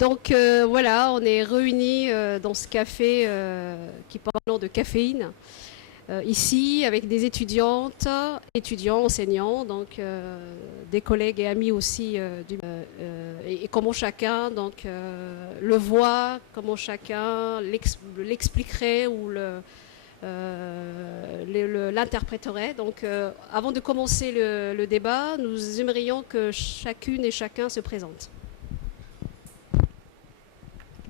Donc voilà, on est réunis dans ce café qui porte le nom de Caféine, ici avec des étudiantes, étudiants, enseignants, donc des collègues et amis aussi, et comment chacun donc, le voit, comment chacun l'expliquerait ou l'interpréterait. Donc avant de commencer le débat, nous aimerions que chacune et chacun se présente.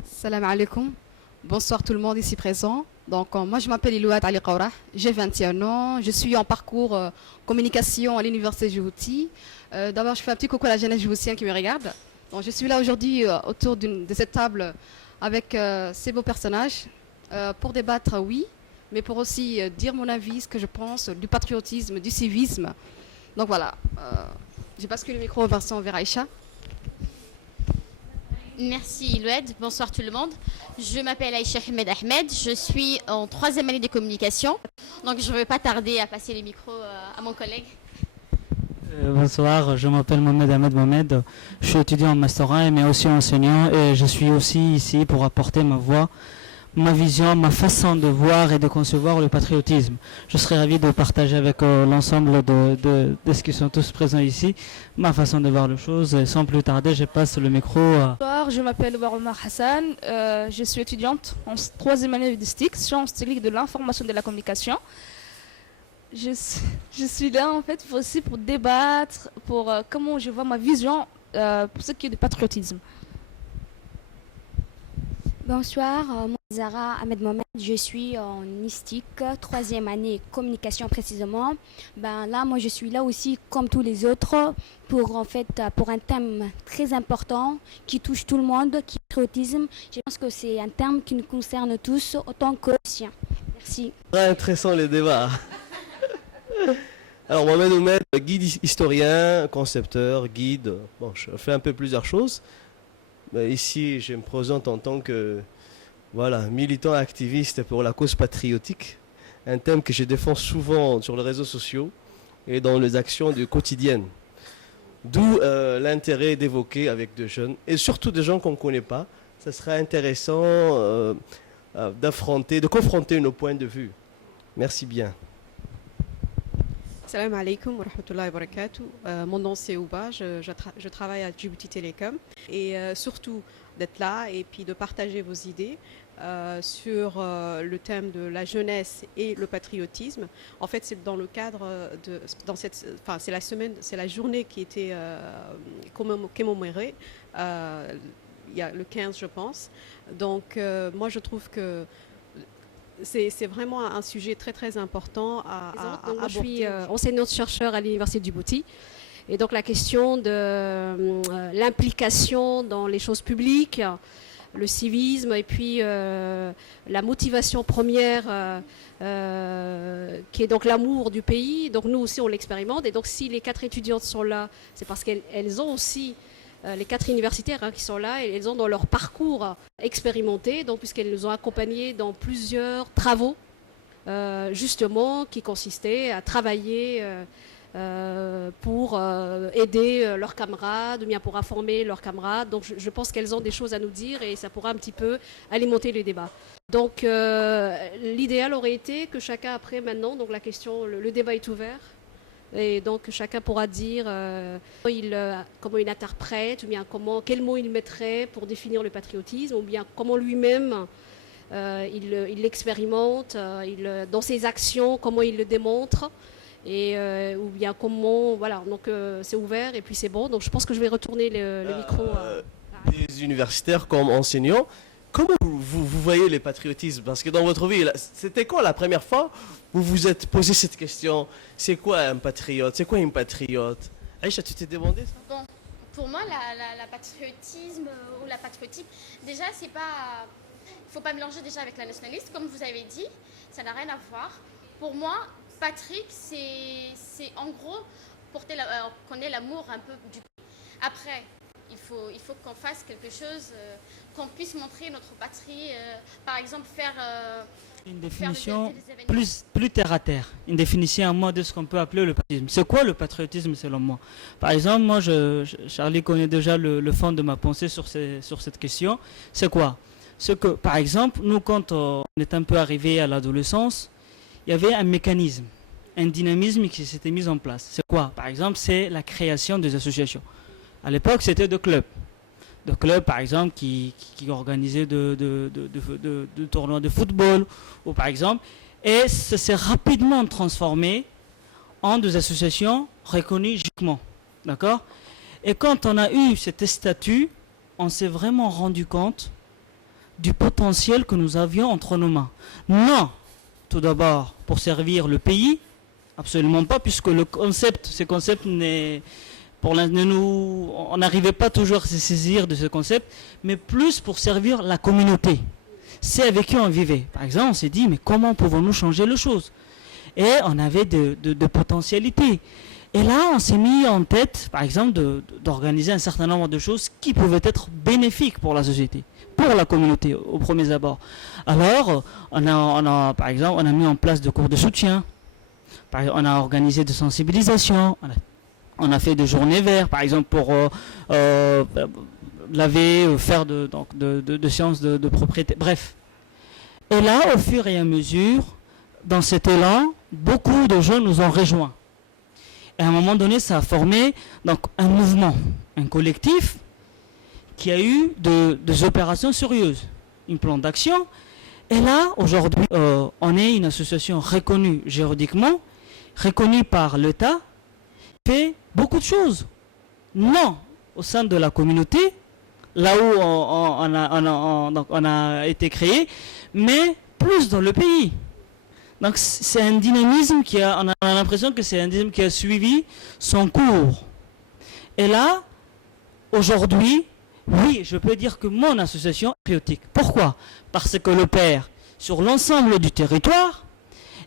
Salam alaikum. Bonsoir tout le monde ici présent. Donc, moi, je m'appelle Ilouat Ali Kaura, j'ai 21 ans, je suis en parcours communication à l'Université de Djibouti. D'abord, je fais un petit coucou à la jeunesse djiboutienne qui me regarde. Donc, je suis là aujourd'hui autour de cette table avec ces beaux personnages pour débattre, oui, mais pour aussi dire mon avis, ce que je pense du patriotisme, du civisme. Donc voilà, j'ai basculé le micro vers Aïcha. Merci Iloued, bonsoir tout le monde. Je m'appelle Aïcha Ahmed, je suis en 3e année de communication. Donc je ne vais pas tarder à passer le micro à mon collègue. Bonsoir, je m'appelle Mohamed. Je suis étudiant en Master 1 mais aussi enseignant et je suis aussi ici pour apporter ma voix, ma vision, ma façon de voir et de concevoir le patriotisme. Je serais ravi de partager avec l'ensemble de ce qui sont tous présents ici ma façon de voir les choses. Et sans plus tarder, je passe le micro à... Bonsoir, je m'appelle Omar Hassan, je suis étudiante en 3e année de STIC, sciences techniques de l'information et de la communication. Je suis là en fait aussi pour débattre, pour comment je vois ma vision pour ce qui est du patriotisme. Bonsoir, moi Zara Ahmed Mohamed, je suis en ISTIC, 3e année communication précisément. Là, moi je suis là aussi comme tous les autres pour un thème très important qui touche tout le monde, qui est le patriotisme. Je pense que c'est un terme qui nous concerne tous autant que siens. Merci. Très intéressant les débats. Alors Mohamed Oumed, guide historien, concepteur, guide, bon, je fais un peu plusieurs choses. Mais ici, je me présente en tant que militant activiste pour la cause patriotique, un thème que je défends souvent sur les réseaux sociaux et dans les actions quotidiennes. D'où l'intérêt d'évoquer avec des jeunes, et surtout des gens qu'on ne connaît pas. Ça serait intéressant de confronter nos points de vue. Merci bien. Salam alaikum wa rahmatullahi wa barakatuh. Mon nom c'est Ouba, je travaille à Djibouti Telecom et surtout d'être là et puis de partager vos idées sur le thème de la jeunesse et le patriotisme. En fait, c'est dans le cadre c'est la journée qui était commémorée il y a le 15 je pense. Donc moi je trouve que c'est vraiment un sujet très très important à aborder. Je suis enseignante-chercheur à l'Université de Djibouti. Et donc la question de l'implication dans les choses publiques, le civisme et puis la motivation première qui est donc l'amour du pays. Donc nous aussi on l'expérimente. Et donc si les 4 étudiantes sont là, c'est parce qu'elles ont aussi les 4 universitaires qui sont là, et elles ont dans leur parcours expérimenté, donc puisqu'elles nous ont accompagnés dans plusieurs travaux, justement, qui consistaient à travailler pour aider leurs camarades, ou bien pour informer leurs camarades. Donc je pense qu'elles ont des choses à nous dire et ça pourra un petit peu alimenter le débat. Donc l'idéal aurait été que chacun après maintenant, donc la question, le débat est ouvert. Et donc chacun pourra dire comment il interprète, ou bien quel mot il mettrait pour définir le patriotisme, ou bien comment lui-même il l'expérimente, dans ses actions, comment il le démontre, et, ou bien comment, voilà, donc c'est ouvert et puis c'est bon. Donc je pense que je vais retourner le micro à... Des universitaires comme enseignants. Comment vous voyez le patriotisme? Parce que dans votre vie, c'était quand la première fois vous vous êtes posé cette question? C'est quoi un patriote? C'est quoi une patriote? Aïcha, tu t'es demandé ça? Bon, pour moi, la patriotisme ou la patriotique, déjà, c'est pas... Il ne faut pas mélanger déjà avec la nationaliste, comme vous avez dit, ça n'a rien à voir. Pour moi, Patrick, c'est en gros qu'on ait l'amour un peu du pays. Après, il faut qu'on fasse quelque chose, qu'on puisse montrer notre patrie, par exemple faire Une pour faire définition des événements. plus terre à terre, une définition à moi de ce qu'on peut appeler le patriotisme. C'est quoi le patriotisme selon moi? Par exemple, moi, Charlie connaît déjà le fond de ma pensée sur cette question. C'est quoi? C'est que, par exemple, nous, quand on est un peu arrivé à l'adolescence, il y avait un mécanisme, un dynamisme qui s'était mis en place. C'est quoi? Par exemple, c'est la création des associations. À l'époque, c'était de clubs. De clubs, par exemple, qui organisaient de tournois de football, ou par exemple, et ça s'est rapidement transformé en des associations reconnues juridiquement. D'accord? Et quand on a eu cet statut, on s'est vraiment rendu compte du potentiel que nous avions entre nos mains. Non, tout d'abord, pour servir le pays, absolument pas, puisque ce concept n'est... on n'arrivait pas toujours à se saisir de ce concept, mais plus pour servir la communauté. C'est avec qui on vivait. Par exemple, on s'est dit, mais comment pouvons-nous changer les choses? Et on avait de potentialités. Et là, on s'est mis en tête, par exemple, d'organiser un certain nombre de choses qui pouvaient être bénéfiques pour la société, pour la communauté, au premier abord. Alors, par exemple, on a mis en place des cours de soutien. On a organisé des sensibilisations. On a fait des journées vertes, par exemple, pour faire de sciences de propriété. Bref. Et là, au fur et à mesure, dans cet élan, beaucoup de gens nous ont rejoints. Et à un moment donné, ça a formé donc, un mouvement, un collectif qui a eu des opérations sérieuses, un plan d'action. Et là, aujourd'hui, on est une association reconnue juridiquement, reconnue par l'État, fait beaucoup de choses. Non au sein de la communauté, là où on a été créé, mais plus dans le pays. Donc c'est un dynamisme on a l'impression que c'est un dynamisme qui a suivi son cours. Et là, aujourd'hui, oui, je peux dire que mon association est patriotique. Pourquoi? Parce que l'opère sur l'ensemble du territoire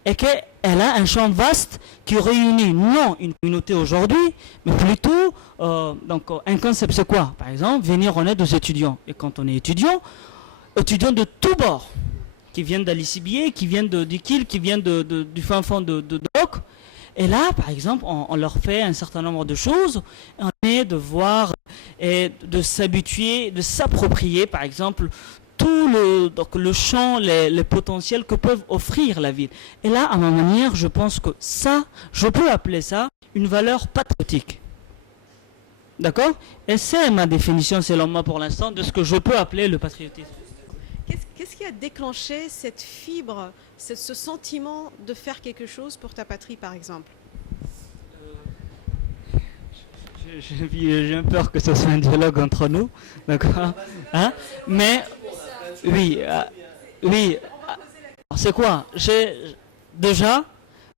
et qu'elle a un champ vaste qui réunit non une communauté aujourd'hui, mais plutôt un concept. C'est quoi? Par exemple, venir en aide aux étudiants. Et quand on est étudiant de tous bords, qui viennent d'Alicibié, qui viennent du Kiel, qui viennent du fin fond de Doc. Et là, par exemple, on leur fait un certain nombre de choses. On est de voir et de s'habituer, de s'approprier, par exemple, tout le champ, les potentiels que peuvent offrir la ville. Et là, à ma manière, je pense que ça, je peux appeler ça une valeur patriotique. D'accord? Et c'est ma définition, selon moi, pour l'instant, de ce que je peux appeler le patriotisme. Qu'est-ce qui a déclenché cette fibre, ce sentiment de faire quelque chose pour ta patrie, par exemple? J'ai peur que ce soit un dialogue entre nous, d'accord? Hein? Mais oui, c'est quoi? Déjà,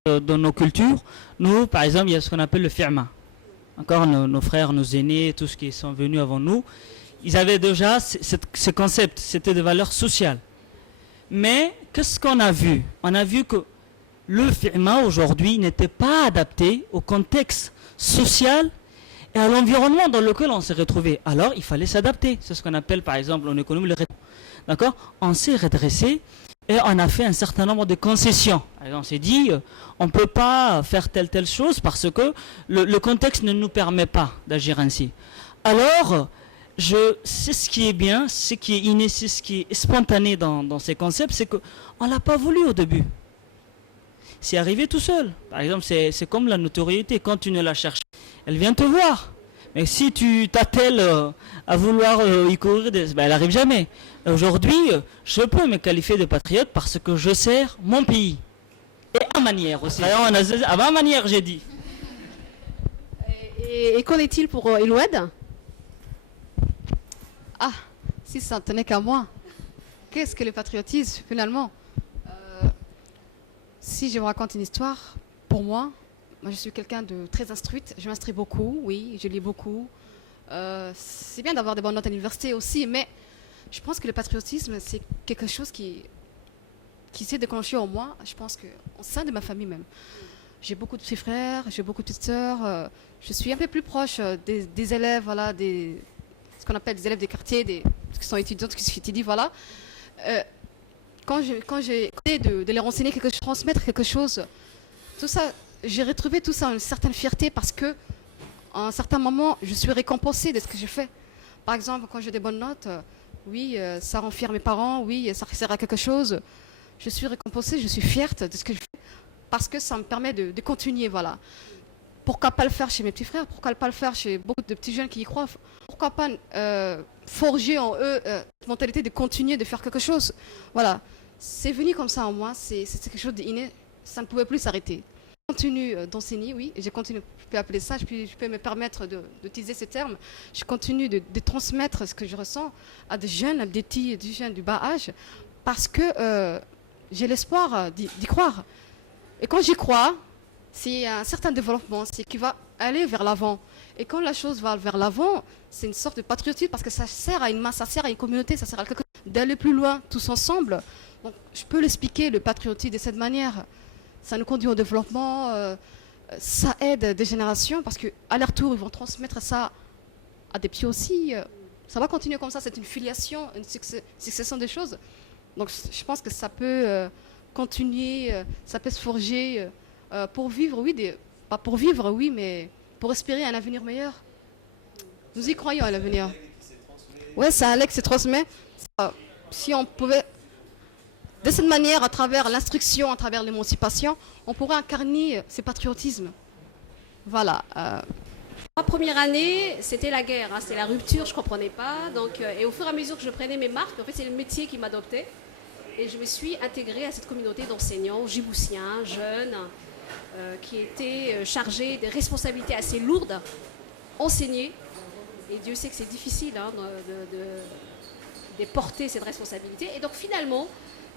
dans nos cultures, nous, par exemple, il y a ce qu'on appelle le firma. Encore nos frères, nos aînés, tous ceux qui sont venus avant nous, ils avaient déjà ce concept, c'était des valeurs sociales. Mais qu'est-ce qu'on a vu? On a vu que le firma aujourd'hui n'était pas adapté au contexte social et à l'environnement dans lequel on s'est retrouvé. Alors il fallait s'adapter. C'est ce qu'on appelle par exemple en économie le redressement. D'accord? On s'est redressé et on a fait un certain nombre de concessions. Par exemple, on s'est dit, on ne peut pas faire telle chose parce que le contexte ne nous permet pas d'agir ainsi. Alors, c'est ce qui est bien, ce qui est inné, ce qui est spontané dans ces concepts, c'est qu'on ne l'a pas voulu au début. C'est arrivé tout seul. Par exemple, c'est comme la notoriété. Quand tu ne la cherches, elle vient te voir. Mais si tu t'attelles à vouloir y courir, elle n'arrive jamais. Aujourd'hui, je peux me qualifier de patriote parce que je sers mon pays. Et à ma manière aussi. À ma manière, j'ai dit. Et qu'en est-il pour Eloued? Ah, si ça ne tenait qu'à moi. Qu'est-ce que le patriotisme, finalement? Si je vous raconte une histoire, pour moi, je suis quelqu'un de très instruite. Je m'instruis beaucoup, oui, je lis beaucoup. C'est bien d'avoir des bonnes notes à l'université aussi, mais je pense que le patriotisme, c'est quelque chose qui s'est déclenché en moi, je pense qu'au sein de ma famille même. J'ai beaucoup de petits frères, j'ai beaucoup de petites sœurs. Je suis un peu plus proche des élèves, voilà, ce qu'on appelle des élèves des quartiers, qui sont étudiantes, qui s'étudient, voilà. quand j'ai essayé de les renseigner, transmettre quelque chose, tout ça, j'ai retrouvé tout ça une certaine fierté parce que à un certain moment, je suis récompensée de ce que j'ai fait. Par exemple, quand j'ai des bonnes notes, oui, ça rend fier mes parents, oui, ça sert à quelque chose. Je suis récompensée, je suis fière de ce que je fais parce que ça me permet de continuer, voilà. Pourquoi pas le faire chez mes petits frères? Pourquoi pas le faire chez beaucoup de petits jeunes qui y croient? Pourquoi pas forger en eux cette mentalité de continuer de faire quelque chose? Voilà, c'est venu comme ça en moi, c'est quelque chose d'inné, ça ne pouvait plus s'arrêter. Je continue d'enseigner, oui, et je continue, je peux appeler ça, je peux me permettre d'utiliser ces termes. Je continue de transmettre ce que je ressens à des jeunes, à des jeunes du bas âge, parce que j'ai l'espoir d'y croire. Et quand j'y crois, c'est un certain développement, c'est qui va aller vers l'avant. Et quand la chose va vers l'avant, c'est une sorte de patriotisme parce que ça sert à une masse, ça sert à une communauté, ça sert à quelque chose d'aller plus loin tous ensemble. Donc, je peux l'expliquer, le patriotisme, de cette manière. Ça nous conduit au développement, ça aide des générations parce qu'à leur tour, ils vont transmettre ça à des petits aussi. Ça va continuer comme ça, c'est une filiation, une succession de choses. Donc, je pense que ça peut continuer, ça peut se forger. Pour vivre, oui, pas pour vivre, oui, mais pour espérer un avenir meilleur. Nous y croyons à l'avenir. Oui, c'est un lait qui se transmet. Si on pouvait, de cette manière, à travers l'instruction, à travers l'émancipation, on pourrait incarner ce patriotisme. Voilà. Ma première année, c'était la guerre, hein, c'était la rupture, je ne comprenais pas. Donc, et au fur et à mesure que je prenais mes marques, en fait, c'est le métier qui m'adoptait. Et je me suis intégrée à cette communauté d'enseignants djiboutiens, jeunes, qui étaient chargés de responsabilités assez lourdes, enseigner. Et Dieu sait que c'est difficile hein, de porter cette responsabilité. Et donc finalement,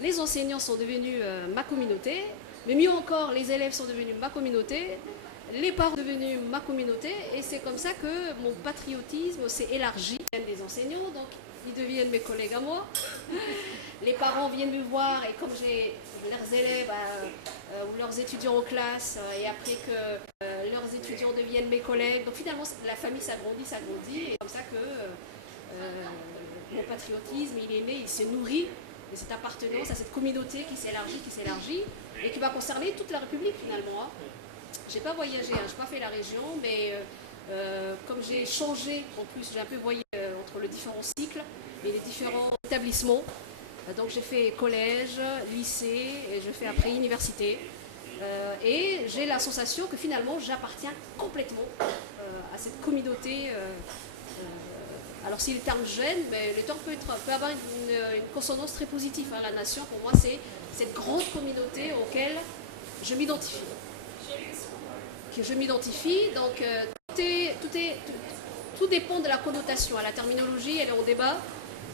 les enseignants sont devenus ma communauté, mais mieux encore, les élèves sont devenus ma communauté, les parents sont devenus ma communauté, et c'est comme ça que mon patriotisme s'est élargi. Des enseignants, donc ils deviennent mes collègues à moi. Les parents viennent me voir et comme j'ai leurs élèves ou leurs étudiants en classe et après que leurs étudiants deviennent mes collègues, donc finalement la famille s'agrandit et c'est comme ça que mon patriotisme il est né, il se nourrit de cette appartenance à cette communauté qui s'élargit et qui va concerner toute la République finalement. Hein. J'ai pas voyagé, hein, j'ai pas fait la région, mais comme j'ai changé, en plus j'ai un peu voyagé entre les différents cycles et les différents établissements. Donc j'ai fait collège, lycée et je fais après université. Et j'ai la sensation que finalement j'appartiens complètement à cette communauté. Alors si le terme gêne, mais le terme peut avoir une consonance très positive. Hein. La nation pour moi c'est cette grande communauté auquel je m'identifie. Donc tout dépend de la connotation. La terminologie, elle est en débat.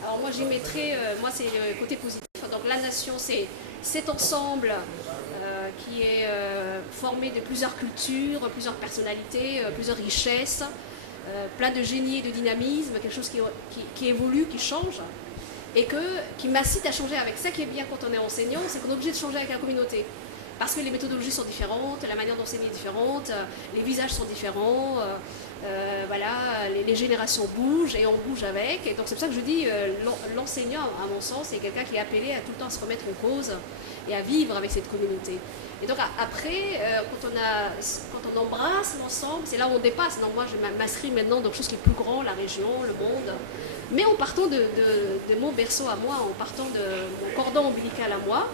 Alors moi j'y mettrais, moi c'est le côté positif. Donc la nation c'est cet ensemble qui est formé de plusieurs cultures, plusieurs personnalités, plusieurs richesses, plein de génie et de dynamisme, quelque chose qui évolue, qui change et qui m'incite à changer avec ça qui est bien quand on est enseignant, c'est qu'on est obligé de changer avec la communauté. Parce que les méthodologies sont différentes, la manière d'enseigner est différente, les visages sont différents, voilà, les générations bougent et on bouge avec. Et donc c'est pour ça que je dis, l'enseignant, à mon sens, c'est quelqu'un qui est appelé à tout le temps se remettre en cause et à vivre avec cette communauté. Et donc après, quand on embrasse l'ensemble, c'est là où on dépasse. Donc moi, je m'inscris maintenant dans quelque chose qui est plus grand, la région, le monde. Mais en partant de mon berceau à moi, en partant de mon cordon ombilical à moi.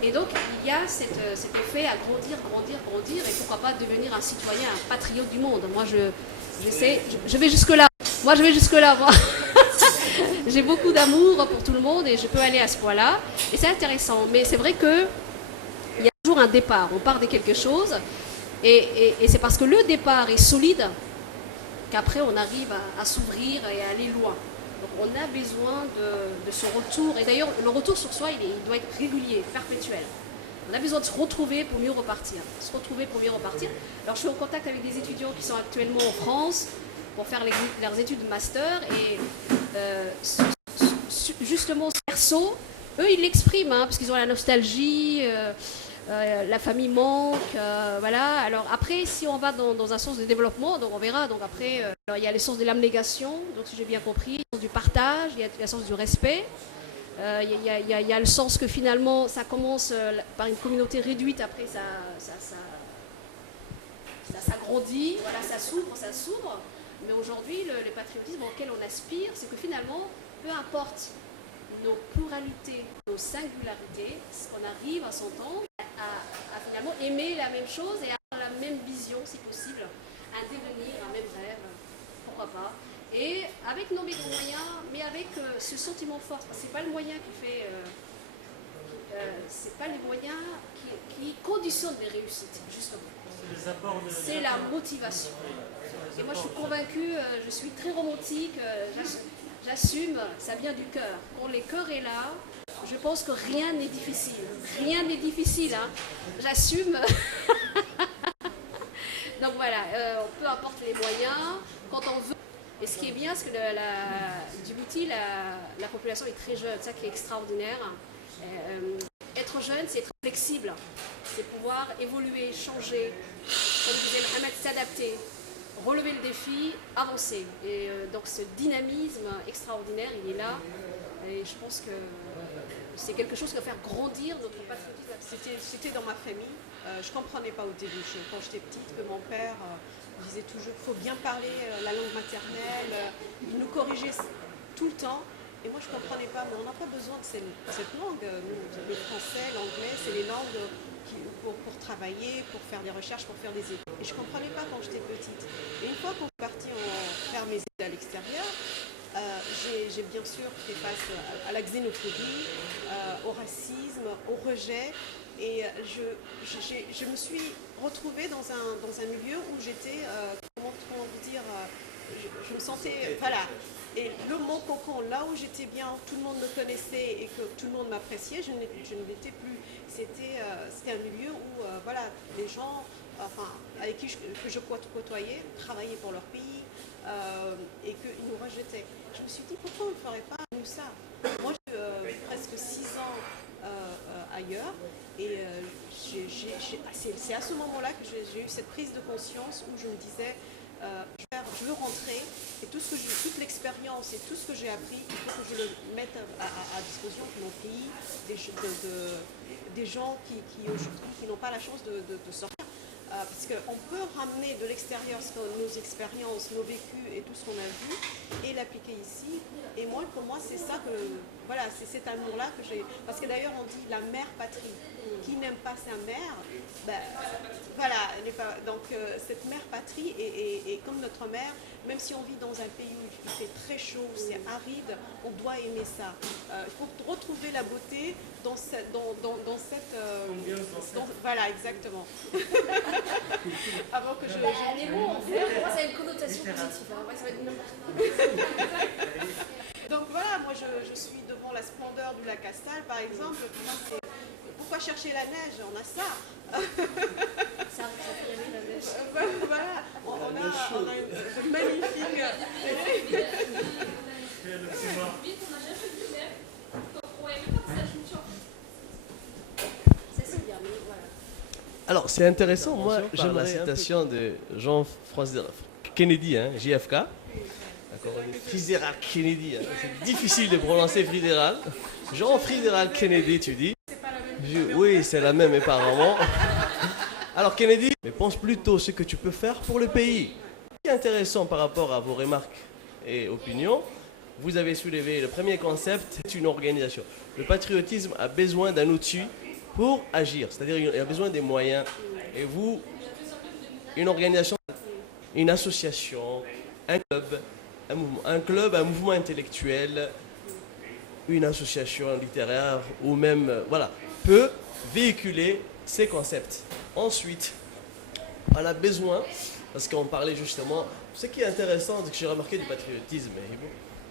Et donc, il y a cet effet à grandir, et pourquoi pas devenir un citoyen, un patriote du monde. Moi, je vais jusque-là. Moi. J'ai beaucoup d'amour pour tout le monde et je peux aller à ce point-là. Et c'est intéressant. Mais c'est vrai qu'il y a toujours un départ. On part de quelque chose. Et c'est parce que le départ est solide qu'après, on arrive à s'ouvrir et à aller loin. Donc on a besoin de ce retour. Et d'ailleurs, le retour sur soi, il doit être régulier, perpétuel. On a besoin de se retrouver pour mieux repartir. Alors je suis en contact avec des étudiants qui sont actuellement en France pour faire leurs études de master. Et justement, ce perso, eux, ils l'expriment, hein, parce qu'ils ont la nostalgie, la famille manque, voilà. Alors après, si on va dans un sens de développement, donc on verra. Donc après, il y a le sens de l'abnégation, donc si j'ai bien compris, le sens du partage, il y a le sens du respect. Il y a le sens que finalement, ça commence par une communauté réduite, après ça s'agrandit, voilà, ça s'ouvre. Mais aujourd'hui, le patriotisme auquel on aspire, c'est que finalement, peu importe nos pluralités, nos singularités, qu'on arrive à s'entendre, à finalement aimer la même chose et avoir la même vision, si possible, un devenir, un même rêve, pourquoi pas. Et avec nos moyens, mais avec ce sentiment fort, parce que c'est pas le moyen qui fait, c'est pas les moyens qui conditionnent les réussites, justement. C'est la motivation. Et moi, je suis convaincue, je suis très romantique, j'assume, ça vient du cœur. Quand le cœur est là, je pense que rien n'est difficile. Rien n'est difficile, hein. J'assume. Donc voilà, peu importe les moyens, quand on veut. Et ce qui est bien, c'est que Djibouti, la population est très jeune, ça qui est extraordinaire. Être jeune, c'est être flexible, c'est pouvoir évoluer, changer, comme disait Mohamed, s'adapter, relever le défi, avancer. Et donc ce dynamisme extraordinaire, il est là. Et je pense que c'est quelque chose qui va faire grandir notre patriotisme. C'était dans ma famille. Je ne comprenais pas au début, quand j'étais petite, que mon père disait toujours qu'il faut bien parler la langue maternelle. Il nous corrigeait tout le temps. Et moi, je ne comprenais pas, mais on n'a pas besoin de cette langue. Nous, le français, l'anglais, c'est les langues pour travailler, pour faire des recherches, pour faire des études. Et je ne comprenais pas quand j'étais petite. Et une fois qu'on est parti faire mes études à l'extérieur, j'ai bien sûr fait face à la xénophobie, au racisme, au rejet. Et je me suis retrouvée dans un milieu où j'étais, comment vous dire, je me sentais, voilà. Et mon cocon, là où j'étais bien, tout le monde me connaissait et que tout le monde m'appréciait, je ne l'étais plus. C'était un milieu où voilà, les gens avec qui je côtoyais travaillaient pour leur pays et qu'ils nous rejetaient. Je me suis dit, pourquoi on ne ferait pas nous ça? Moi, j'ai presque 6 ans ailleurs et c'est à ce moment-là que j'ai eu cette prise de conscience où je me disais, je veux rentrer et toute l'expérience et tout ce que j'ai appris, il faut que je le mette à disposition de mon pays, des gens qui n'ont pas la chance de sortir. Parce qu'on peut ramener de l'extérieur nos expériences, nos vécus et tout ce qu'on a vu et l'appliquer ici. Et moi, pour moi, c'est ça que, voilà, c'est cet amour-là que j'ai. Parce que d'ailleurs, on dit la mère patrie. Qui n'aime pas sa mère, ben, voilà, elle n'est pas. Donc cette mère patrie est comme notre mère, même si on vit dans un pays où il fait très chaud, c'est aride, on doit aimer ça. Il faut retrouver la beauté dans cette. Voilà, exactement. Avant que je. Les mots, en fait, ça a une connotation positive. Hein. Ouais, ça va être Donc voilà, moi je suis devant la splendeur du lac Castal, par exemple. Pourquoi chercher la neige? On a ça. Ça fait aimer la neige. Voilà, on a une magnifique. Alors, c'est intéressant. Moi, j'aime la citation de Jean-François Kennedy, hein, JFK. D'accord, Fitzgerald Kennedy. Hein. C'est difficile de prononcer Fitzgerald. Jean-Fitzgerald Kennedy, tu dis. Oui, c'est la même apparemment. Alors, Kennedy, mais pense plutôt ce que tu peux faire pour le pays. Ce qui est intéressant par rapport à vos remarques et opinions, vous avez soulevé le premier concept, c'est une organisation. Le patriotisme a besoin d'un outil pour agir, c'est-à-dire il a besoin des moyens. Et vous, une organisation, une association, un club, un mouvement intellectuel, une association littéraire ou même, voilà, peut véhiculer ces concepts. Ensuite, on a besoin, parce qu'on parlait justement, ce qui est intéressant, c'est que j'ai remarqué du patriotisme,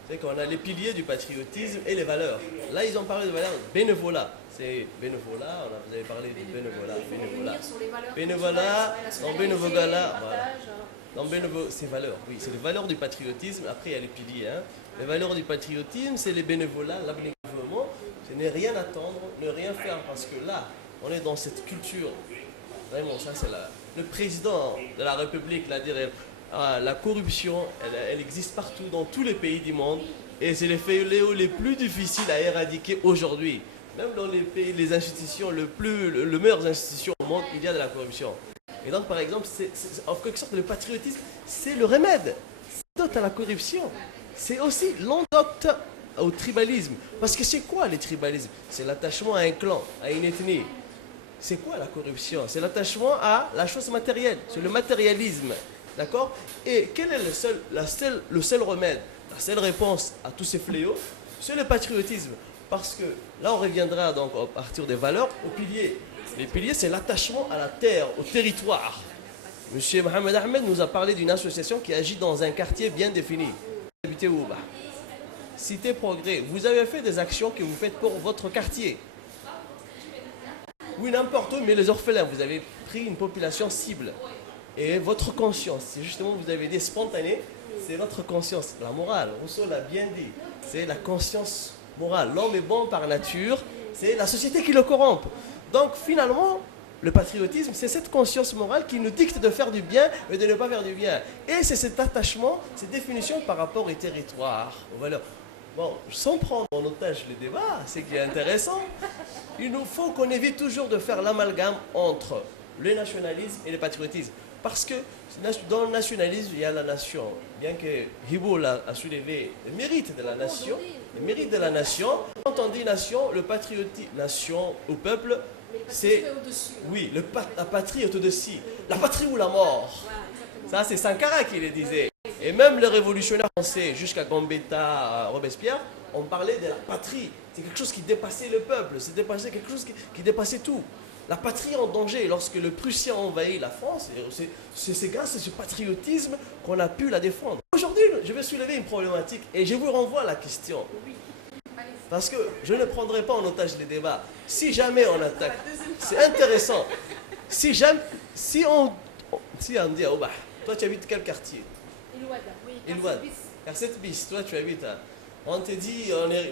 c'est qu'on a les piliers du patriotisme et les valeurs. Là, ils ont parlé de valeurs bénévolat. C'est bénévolat, vous avez parlé de bénévolat. Bénévolat, dans bénévolat, voilà. C'est valeurs, oui, c'est les valeurs du patriotisme. Après, il y a les piliers. Hein. Les valeurs du patriotisme, c'est les bénévolats, l'abnégement. C'est ne rien attendre, ne rien faire, parce que là, on est dans cette culture. Vraiment, ça, c'est le président de la République l'a dit. La corruption, elle existe partout, dans tous les pays du monde. Et c'est les fléaux les plus difficiles à éradiquer aujourd'hui. Même dans les pays, les institutions, les meilleures institutions au monde, il y a de la corruption. Et donc, par exemple, en quelque sorte, le patriotisme, c'est le remède. C'est l'antidote à la corruption. C'est aussi l'antidote au tribalisme. Parce que c'est quoi les tribalismes? C'est l'attachement à un clan, à une ethnie. C'est quoi la corruption? C'est l'attachement à la chose matérielle. C'est le matérialisme. D'accord? Et quel est le seul remède, la seule réponse à tous ces fléaux? C'est le patriotisme. Parce que là, on reviendra donc à partir des valeurs aux piliers. Les piliers, c'est l'attachement à la terre, au territoire. Monsieur Mohamed Ahmed nous a parlé d'une association qui agit dans un quartier bien défini. Vous habitez où? Cité Progrès. Vous avez fait des actions que vous faites pour votre quartier. Oui, n'importe où, mais les orphelins, vous avez pris une population cible. Et votre conscience, c'est justement, vous avez dit spontané, c'est votre conscience. La morale, Rousseau l'a bien dit, c'est la conscience morale. L'homme est bon par nature, c'est la société qui le corrompt. Donc finalement, le patriotisme, c'est cette conscience morale qui nous dicte de faire du bien et de ne pas faire du bien. Et c'est cet attachement, cette définition par rapport au territoire, aux valeurs. Bon, sans prendre en otage les débats, c'est qui est intéressant, il nous faut qu'on évite toujours de faire l'amalgame entre le nationalisme et le patriotisme. Parce que dans le nationalisme, il y a la nation. Bien que Hiboul a soulevé le mérite de la nation, quand on dit nation, le patriotisme, nation au peuple, c'est... Oui, la patrie est au-dessus. La patrie ou la mort. Ça, c'est Sankara qui le disait. Et même les révolutionnaires français, jusqu'à Gambetta, Robespierre, on parlait de la patrie. C'est quelque chose qui dépassait le peuple, c'est quelque chose qui dépassait tout. La patrie en danger, lorsque le Prussien a envahi la France, c'est grâce à ce patriotisme qu'on a pu la défendre. Aujourd'hui, je vais soulever une problématique et je vous renvoie à la question. Parce que je ne prendrai pas en otage les débats. Si jamais on attaque, c'est intéressant. Si on dit, oh bah, toi tu habites quel quartier? Ilouad. Quartier bis, toi tu habites à... On te dit,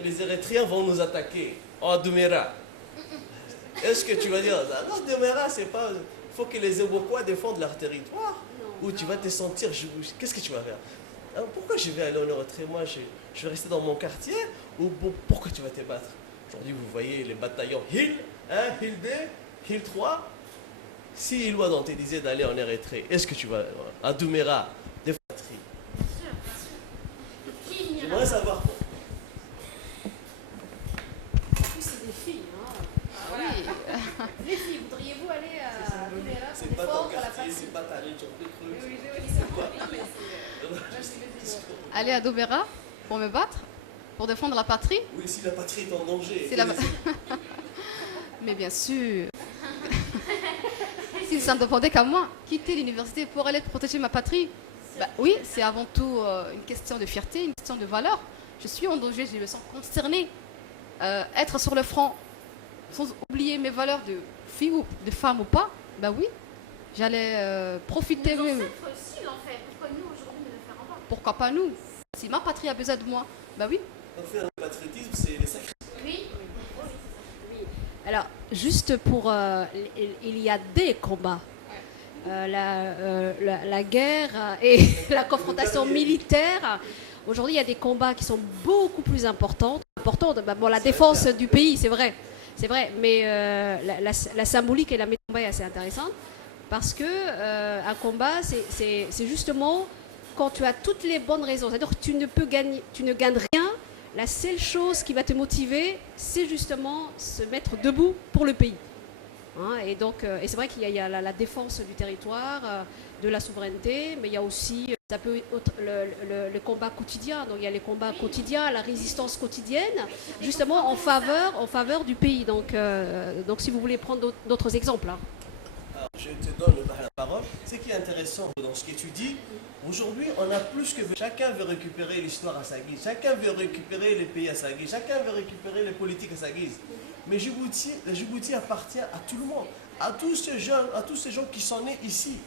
les Érythréens vont nous attaquer. Oh, Doumera. Est-ce que tu vas dire, non, Doumera, c'est pas... Il faut que les Ebokois défendent leur territoire. Ou tu vas te sentir... Qu'est-ce que tu vas faire? Alors, pourquoi je vais aller en Érythrée? Moi, je vais rester dans mon quartier. Ou pourquoi tu vas te battre? Aujourd'hui, vous voyez les bataillons Hill 1, Hill 2, Hill 3. Si Ilouad on te disait d'aller en Érythrée, est-ce que tu vas à Doumera défendre la patrie? J'aimerais savoir. C'est des filles. Hein. Les filles, voudriez-vous aller à Doumera pour C'est pas ton défendre la quartier, patrie? c'est pas ta rue, tu peux Aller à Doumera pour me battre, pour défendre la patrie. Oui, si la patrie est en danger. Mais bien sûr. Si ça ne dépendait qu'à moi, quitter l'université pour aller protéger ma patrie, bah, oui, c'est avant tout une question de fierté, une question de valeur. Je suis en danger, je me sens concernée. Être sur le front, sans oublier mes valeurs de fille ou de femme ou pas, bah oui, j'allais profiter. Nos ancêtres aussi l'ont fait. Pourquoi nous aujourd'hui ne le ferons pas? Pourquoi pas nous? Si ma patrie a besoin de moi, bah oui. En fait, le patriotisme, c'est les sacrifices. Oui. Alors, juste pour... il y a des combats. La guerre et la confrontation militaire. Aujourd'hui, il y a des combats qui sont beaucoup plus importants. Bon, la défense du pays, c'est vrai. C'est vrai, mais la symbolique et la métaphore est assez intéressante. Parce que un combat, c'est justement quand tu as toutes les bonnes raisons. C'est-à-dire que tu ne gagnes rien. La seule chose qui va te motiver, c'est justement se mettre debout pour le pays. Hein, et c'est vrai qu'il y a la défense du territoire, de la souveraineté, mais il y a aussi ça peut être le combat quotidien. Donc il y a les combats quotidiens, la résistance quotidienne, justement en faveur du pays. Donc si vous voulez prendre d'autres exemples. Hein. Alors, je te donne la parole. Ce qui est intéressant dans ce que tu dis, aujourd'hui, on a plus que... Chacun veut récupérer l'histoire à sa guise. Chacun veut récupérer les pays à sa guise. Chacun veut récupérer les politiques à sa guise. Mais Djibouti appartient à tout le monde. À tous ces gens qui sont nés ici.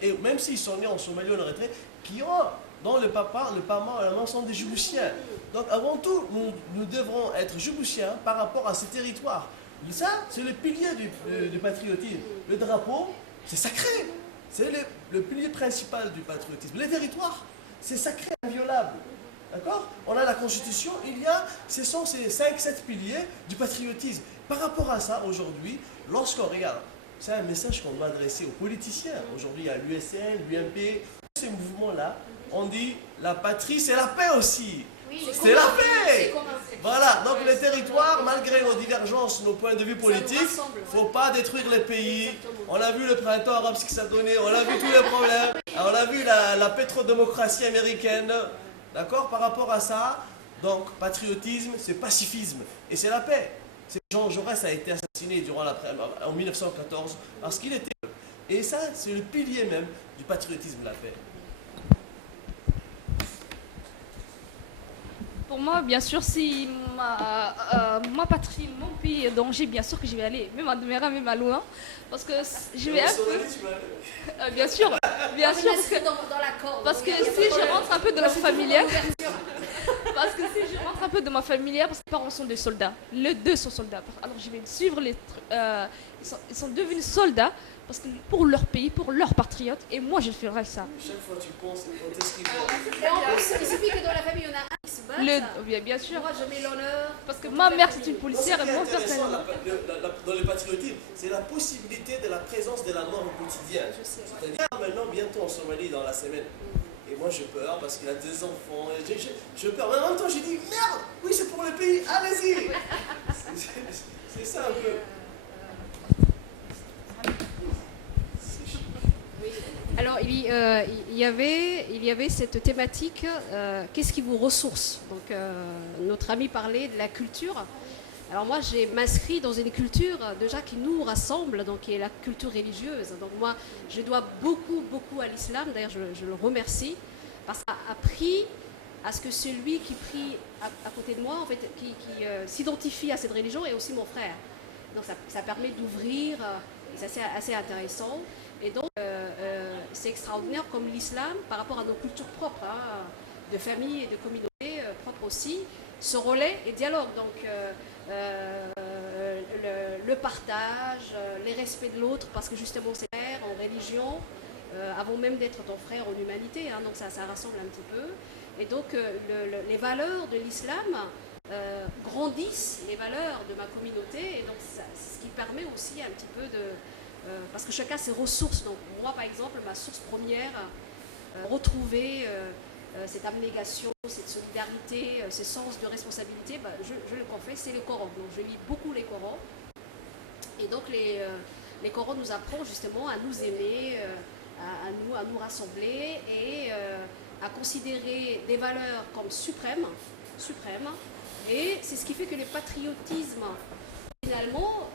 Et même s'ils sont nés en Somalie ou en Érythrée, qui ont, dans le papa, la main sont des Djiboutiens. Donc avant tout, nous devrons être Djiboutiens par rapport à ces territoires. Ça, c'est le pilier du patriotisme. Le drapeau, c'est sacré. C'est le pilier principal du patriotisme. Les territoires, c'est sacré, inviolable. D'accord? On a la Constitution, ce sont ces 5-7 piliers du patriotisme. Par rapport à ça, aujourd'hui, lorsqu'on regarde, c'est un message qu'on doit adresser aux politiciens. Aujourd'hui, il y a l'USN, l'UMP, ces mouvements-là, on dit la patrie, c'est la paix aussi. C'est la paix. Voilà, donc les territoires, malgré nos divergences, nos points de vue politiques, il ne faut pas détruire les pays. On a vu le printemps arabe, ce que ça donnait, on a vu tous les problèmes, on a vu la pétrodémocratie américaine, d'accord, par rapport à ça. Donc, patriotisme, c'est pacifisme, et c'est la paix. Jean Jaurès a été assassiné en 1914 parce qu'il était... Et ça, c'est le pilier même du patriotisme, la paix. Pour moi, bien sûr, si ma patrie, mon pays est en danger, bien sûr que je vais aller, même à Doumera, même à loin, parce que je vais un peu... bien sûr, parce que si je rentre un peu dans la familiale, parce que si je rentre un peu dans ma familiale, parce que mes parents sont des soldats, les deux sont soldats, alors je vais suivre ils sont devenus soldats, parce que pour leur pays, pour leurs patriotes, et moi je ferai ça. Chaque fois tu penses, quand est-ce qu'il faut... Et en plus, il suffit que dans la famille, il y en a un qui se bat. Bien sûr. Moi, je mets l'honneur. Parce que ma mère, c'est une policière, et mon père, c'est dans le patriotisme, c'est la possibilité de la présence de la mort au quotidien. C'est-à-dire, maintenant, bientôt en Somalie, dans la semaine. Et moi, j'ai peur parce qu'il a 2 enfants. Je peur. Mais en même temps, j'ai dit, merde, oui, c'est pour le pays, allez-y. C'est ça un peu. Alors, il y avait cette thématique, qu'est-ce qui vous ressource? Donc, notre ami parlait de la culture. Alors moi, j'ai m'inscrit dans une culture déjà qui nous rassemble, donc qui est la culture religieuse. Donc moi, je dois beaucoup, beaucoup à l'islam. D'ailleurs, je le remercie parce qu'il a appris à ce que celui qui prie à côté de moi, en fait, qui s'identifie à cette religion, est aussi mon frère. Donc ça permet d'ouvrir, et c'est assez intéressant. Et donc, c'est extraordinaire comme l'islam, par rapport à nos cultures propres, hein, de famille et de communauté propres aussi, se relaie et dialogue. Donc, le partage, les respects de l'autre, parce que justement, c'est frère en religion, avant même d'être ton frère en humanité, hein, donc ça rassemble un petit peu. Et donc, les valeurs de l'islam grandissent les valeurs de ma communauté, et donc, c'est ce qui permet aussi un petit peu de... parce que chacun a ses ressources. Donc moi, par exemple, ma source première, retrouver cette abnégation, cette solidarité, ce sens de responsabilité, je le confesse, c'est le Coran. Donc je lis beaucoup les Corans. Et donc les Corans nous apprennent justement à nous aimer, à nous rassembler et à considérer des valeurs comme suprêmes. Et c'est ce qui fait que le patriotisme, finalement,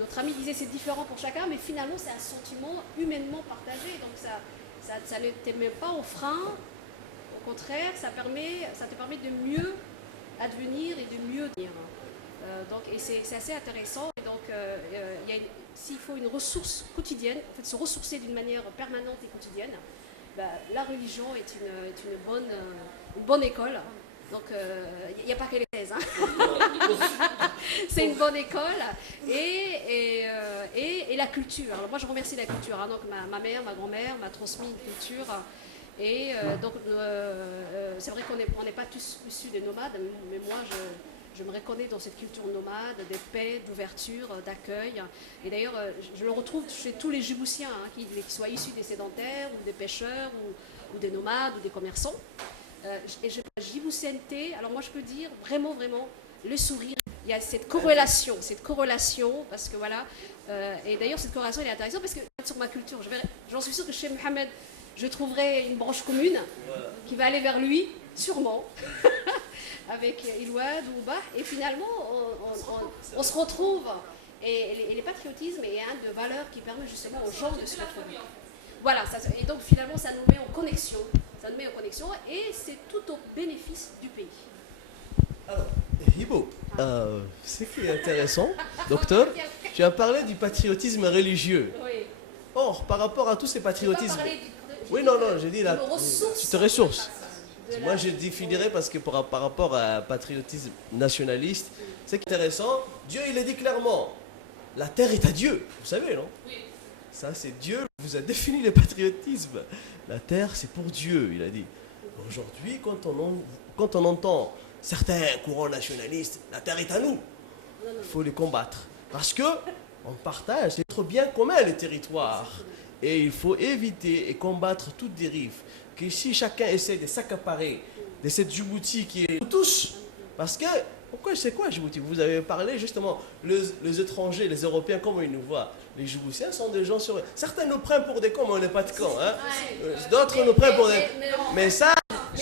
notre ami disait c'est différent pour chacun, mais finalement c'est un sentiment humainement partagé. Donc ça ne te met pas au frein, au contraire, ça te permet de mieux advenir et de mieux dire. Et c'est assez intéressant. Et donc s'il faut une ressource quotidienne, en fait se ressourcer d'une manière permanente et quotidienne, la religion est une bonne école. Donc, il n'y a pas que les thèses. Hein. C'est une bonne école. Et la culture. Alors, moi, je remercie la culture. Hein. Donc, ma mère, ma grand-mère m'a transmis une culture. Et donc, c'est vrai qu'on n'est pas tous issus des nomades, mais moi, je me reconnais dans cette culture nomade, de paix, d'ouverture, d'accueil. Et d'ailleurs, je le retrouve chez tous les Djiboutiens, hein, qu'ils soient issus des sédentaires, ou des pêcheurs, ou des nomades, ou des commerçants. Et Djiboutienneté, alors moi je peux dire vraiment le sourire, il y a cette corrélation parce que voilà, et d'ailleurs cette corrélation elle est intéressante parce que sur ma culture, j'en suis sûre que chez Mohamed je trouverai une branche commune qui va aller vers lui, sûrement, avec Ilouad ou Bah, et finalement on se retrouve, et le patriotisme est un de valeurs qui permet justement aux gens de se retrouver. Voilà, et donc finalement ça nous met en connexion. Et c'est tout au bénéfice du pays. Alors, Hibo, ce qui est intéressant, docteur, tu as parlé du patriotisme religieux. Oui. Or, par rapport à tous ces patriotismes... Oui, non, j'ai dit là, tu te ressources. Moi, je définirais parce que par rapport à un patriotisme nationaliste, c'est intéressant, Dieu, il a dit clairement, la terre est à Dieu, vous savez, non? Oui. Ça, c'est Dieu, vous a défini le patriotisme. La terre, c'est pour Dieu, il a dit. Aujourd'hui, quand on entend certains courants nationalistes, la terre est à nous, il faut les combattre. Parce que on partage notre bien commun, les territoires. Et il faut éviter et combattre toute dérive. Que si chacun essaie de s'accaparer de cette Djibouti qui est tous, parce que, pourquoi c'est quoi Djibouti? Vous avez parlé justement, les étrangers, les Européens, comment ils nous voient? Les Djiboutiens sont des gens sur... Certains nous prennent pour des cons, mais on n'est pas de cons. Hein? D'autres nous prennent pour des... Mais ça, oui,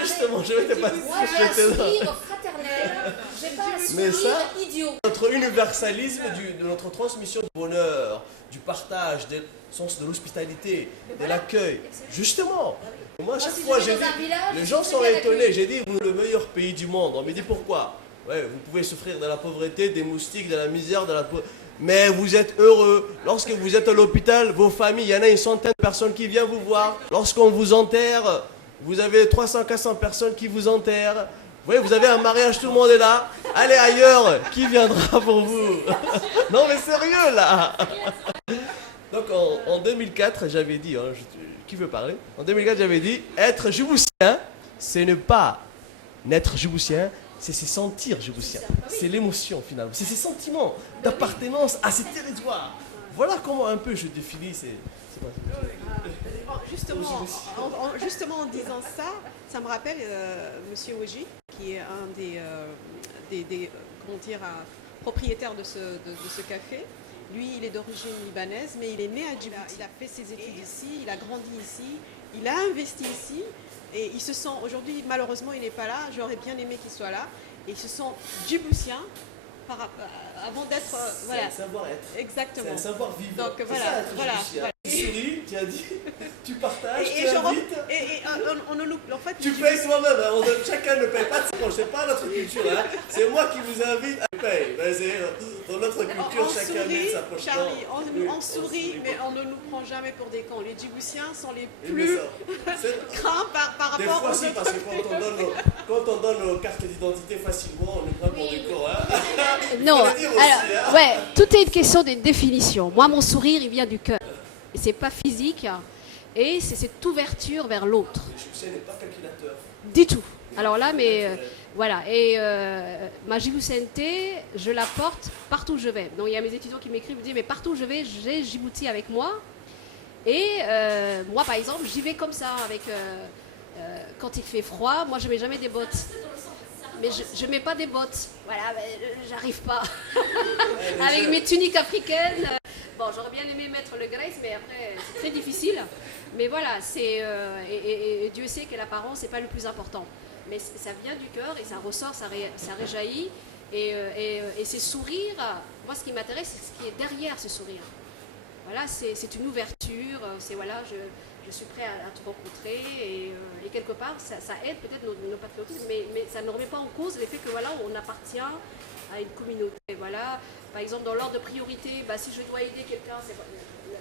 justement, je vais te passer. Moi, j'ai un sourire fraternel. J'ai pas un Mais sourire ça, idiot. notre universalisme de notre transmission du bonheur, du partage, du sens de l'hospitalité, de l'accueil. Justement. Moi, à chaque fois, j'ai dit, les gens sont étonnés. J'ai dit, vous êtes le meilleur pays du monde. On me dit pourquoi? Ouais, vous pouvez souffrir de la pauvreté, des moustiques, de la misère, mais vous êtes heureux. Lorsque vous êtes à l'hôpital, vos familles, il y en a une centaine de personnes qui viennent vous voir. Lorsqu'on vous enterre, vous avez 300, 400 personnes qui vous enterrent. Vous voyez, vous avez un mariage, tout le monde est là. Allez ailleurs, qui viendra pour vous? Non mais sérieux là. Donc en 2004, j'avais dit, hein, qui veut parler? En 2004, j'avais dit, être djiboutien, c'est ne pas n'être djiboutien, c'est se sentir djiboutien. C'est l'émotion finalement, c'est ces sentiments d'appartenance à ces territoires. Voilà comment un peu je définis ces... Justement, en disant ça, ça me rappelle Monsieur Oji, qui est un des propriétaires de ce café. Lui, il est d'origine libanaise, mais il est né à Djibouti. Il a fait ses études ici, il a grandi ici, il a investi ici. Et il se sent, aujourd'hui, malheureusement, il n'est pas là. J'aurais bien aimé qu'il soit là. Et il se sent djiboutien avant d'être... voilà. C'est un savoir-être. Exactement. C'est un savoir-vivre. Donc voilà. Tu souris, tu as dit, tu partages, tu et invites. On ne loupe... En fait, tu payes toi-même, hein. Chacun ne paye pas. C'est pas notre culture. Hein. C'est moi qui vous invite à payer. Dans notre culture, chacun met sa poche. Charlie, on sourit, mais on ne nous prend jamais pour des cons. Les Djiboutiens sont les plus craints par rapport aux autres. Des fois, si, parce que quand on donne nos cartes d'identité facilement, on nous prend pour des cons. Hein. Non, alors, ouais, tout est une question de définition. Moi, mon sourire, il vient du cœur. Et c'est pas physique. Et c'est cette ouverture vers l'autre. Je n'est pas calculateur. Du tout. Alors là, mais voilà. Et ma djiboutienneté, je la porte partout où je vais. Donc il y a mes étudiants qui m'écrivent, me disent, mais partout où je vais, j'ai Djibouti avec moi. Et moi, par exemple, j'y vais comme ça. Quand il fait froid, moi, je ne mets jamais des bottes. Mais je ne mets pas des bottes. Voilà, j'arrive pas. Avec mes tuniques africaines. Bon, j'aurais bien aimé mettre le grace, mais après, c'est très difficile. Mais voilà, et Dieu sait que l'apparence, c'est pas le plus important. Mais ça vient du cœur et ça ressort, ça réjaillit. Et ces sourires, moi, ce qui m'intéresse, c'est ce qui est derrière ce sourire. Voilà, c'est une ouverture. C'est voilà, je suis prêt à te rencontrer et quelque part, ça aide peut-être nos patriotismes, mais ça ne remet pas en cause l'effet que voilà, on appartient à une communauté. Voilà. Par exemple, dans l'ordre de priorité, si je dois aider quelqu'un,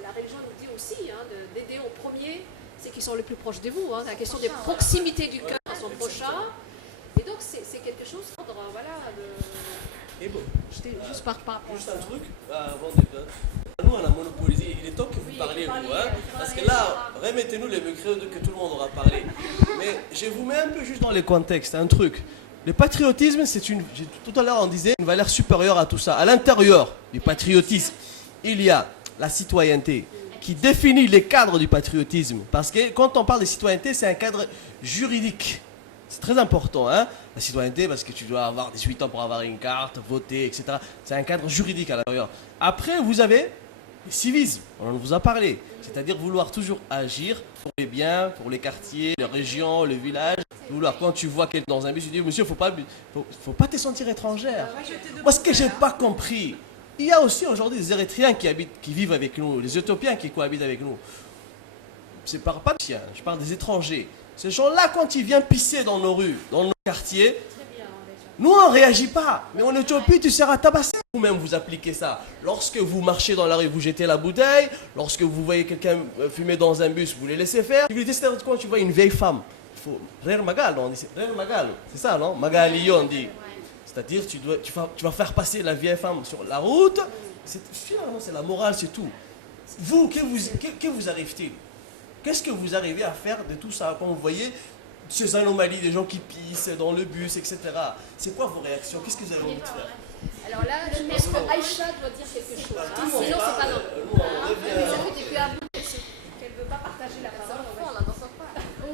la religion nous dit aussi d'aider au premier, c'est qu'ils sont le plus proches de vous. Hein, la question des proximités du cœur à son prochain. Et donc, c'est quelque chose voilà. Et bon, juste par juste un truc avant de... Nous, on a monopolisé. Il est temps que vous parliez, vous. Hein, parce que là, remettez-nous les micros que tout le monde aura parlé. Mais je vous mets un peu juste dans les contextes, un truc. Le patriotisme, tout à l'heure on disait, une valeur supérieure à tout ça. À l'intérieur du patriotisme, il y a la citoyenneté qui définit les cadres du patriotisme. Parce que quand on parle de citoyenneté, c'est un cadre juridique. C'est très important, hein, la citoyenneté, parce que tu dois avoir 18 ans pour avoir une carte, voter, etc. C'est un cadre juridique à l'intérieur. Après, vous avez le civisme, on en vous a parlé. C'est-à-dire vouloir toujours agir pour les biens, pour les quartiers, les régions, les villages. Vouloir, quand tu vois quelqu'un dans un bus, tu dis, monsieur, faut pas te sentir étrangère. Moi, ce que j'ai pas compris, il y a aussi aujourd'hui des Érythréens qui vivent avec nous, les Éthiopiens qui cohabitent avec nous. Je parle pas de chiens, je parle des étrangers. Ces gens-là, quand ils viennent pisser dans nos rues, dans nos quartiers, nous, on ne réagit pas. Mais en Éthiopie, tu seras tabassé. Vous-même, vous appliquez ça. Lorsque vous marchez dans la rue, vous jetez la bouteille. Lorsque vous voyez quelqu'un fumer dans un bus, vous les laissez faire. C'est-à-dire quand tu vois une vieille femme, il faut... Rer Magal, on dit. Rer Magal, c'est ça, non? Magali, on dit. C'est-à-dire tu vas faire passer la vieille femme sur la route. Finalement, c'est la morale, c'est tout. Vous, que vous arrive-t-il? Qu'est-ce que vous arrivez à faire de tout ça? Quand vous voyez ces anomalies, des gens qui pissent dans le bus, etc. C'est quoi vos réactions? Qu'est-ce que vous avez envie de faire? Alors là, je pense que Aïcha doit dire quelque chose. Hein. Sinon, c'est pas normal. Mais ça fait depuis un bout qu'elle ne veut pas partager la parole.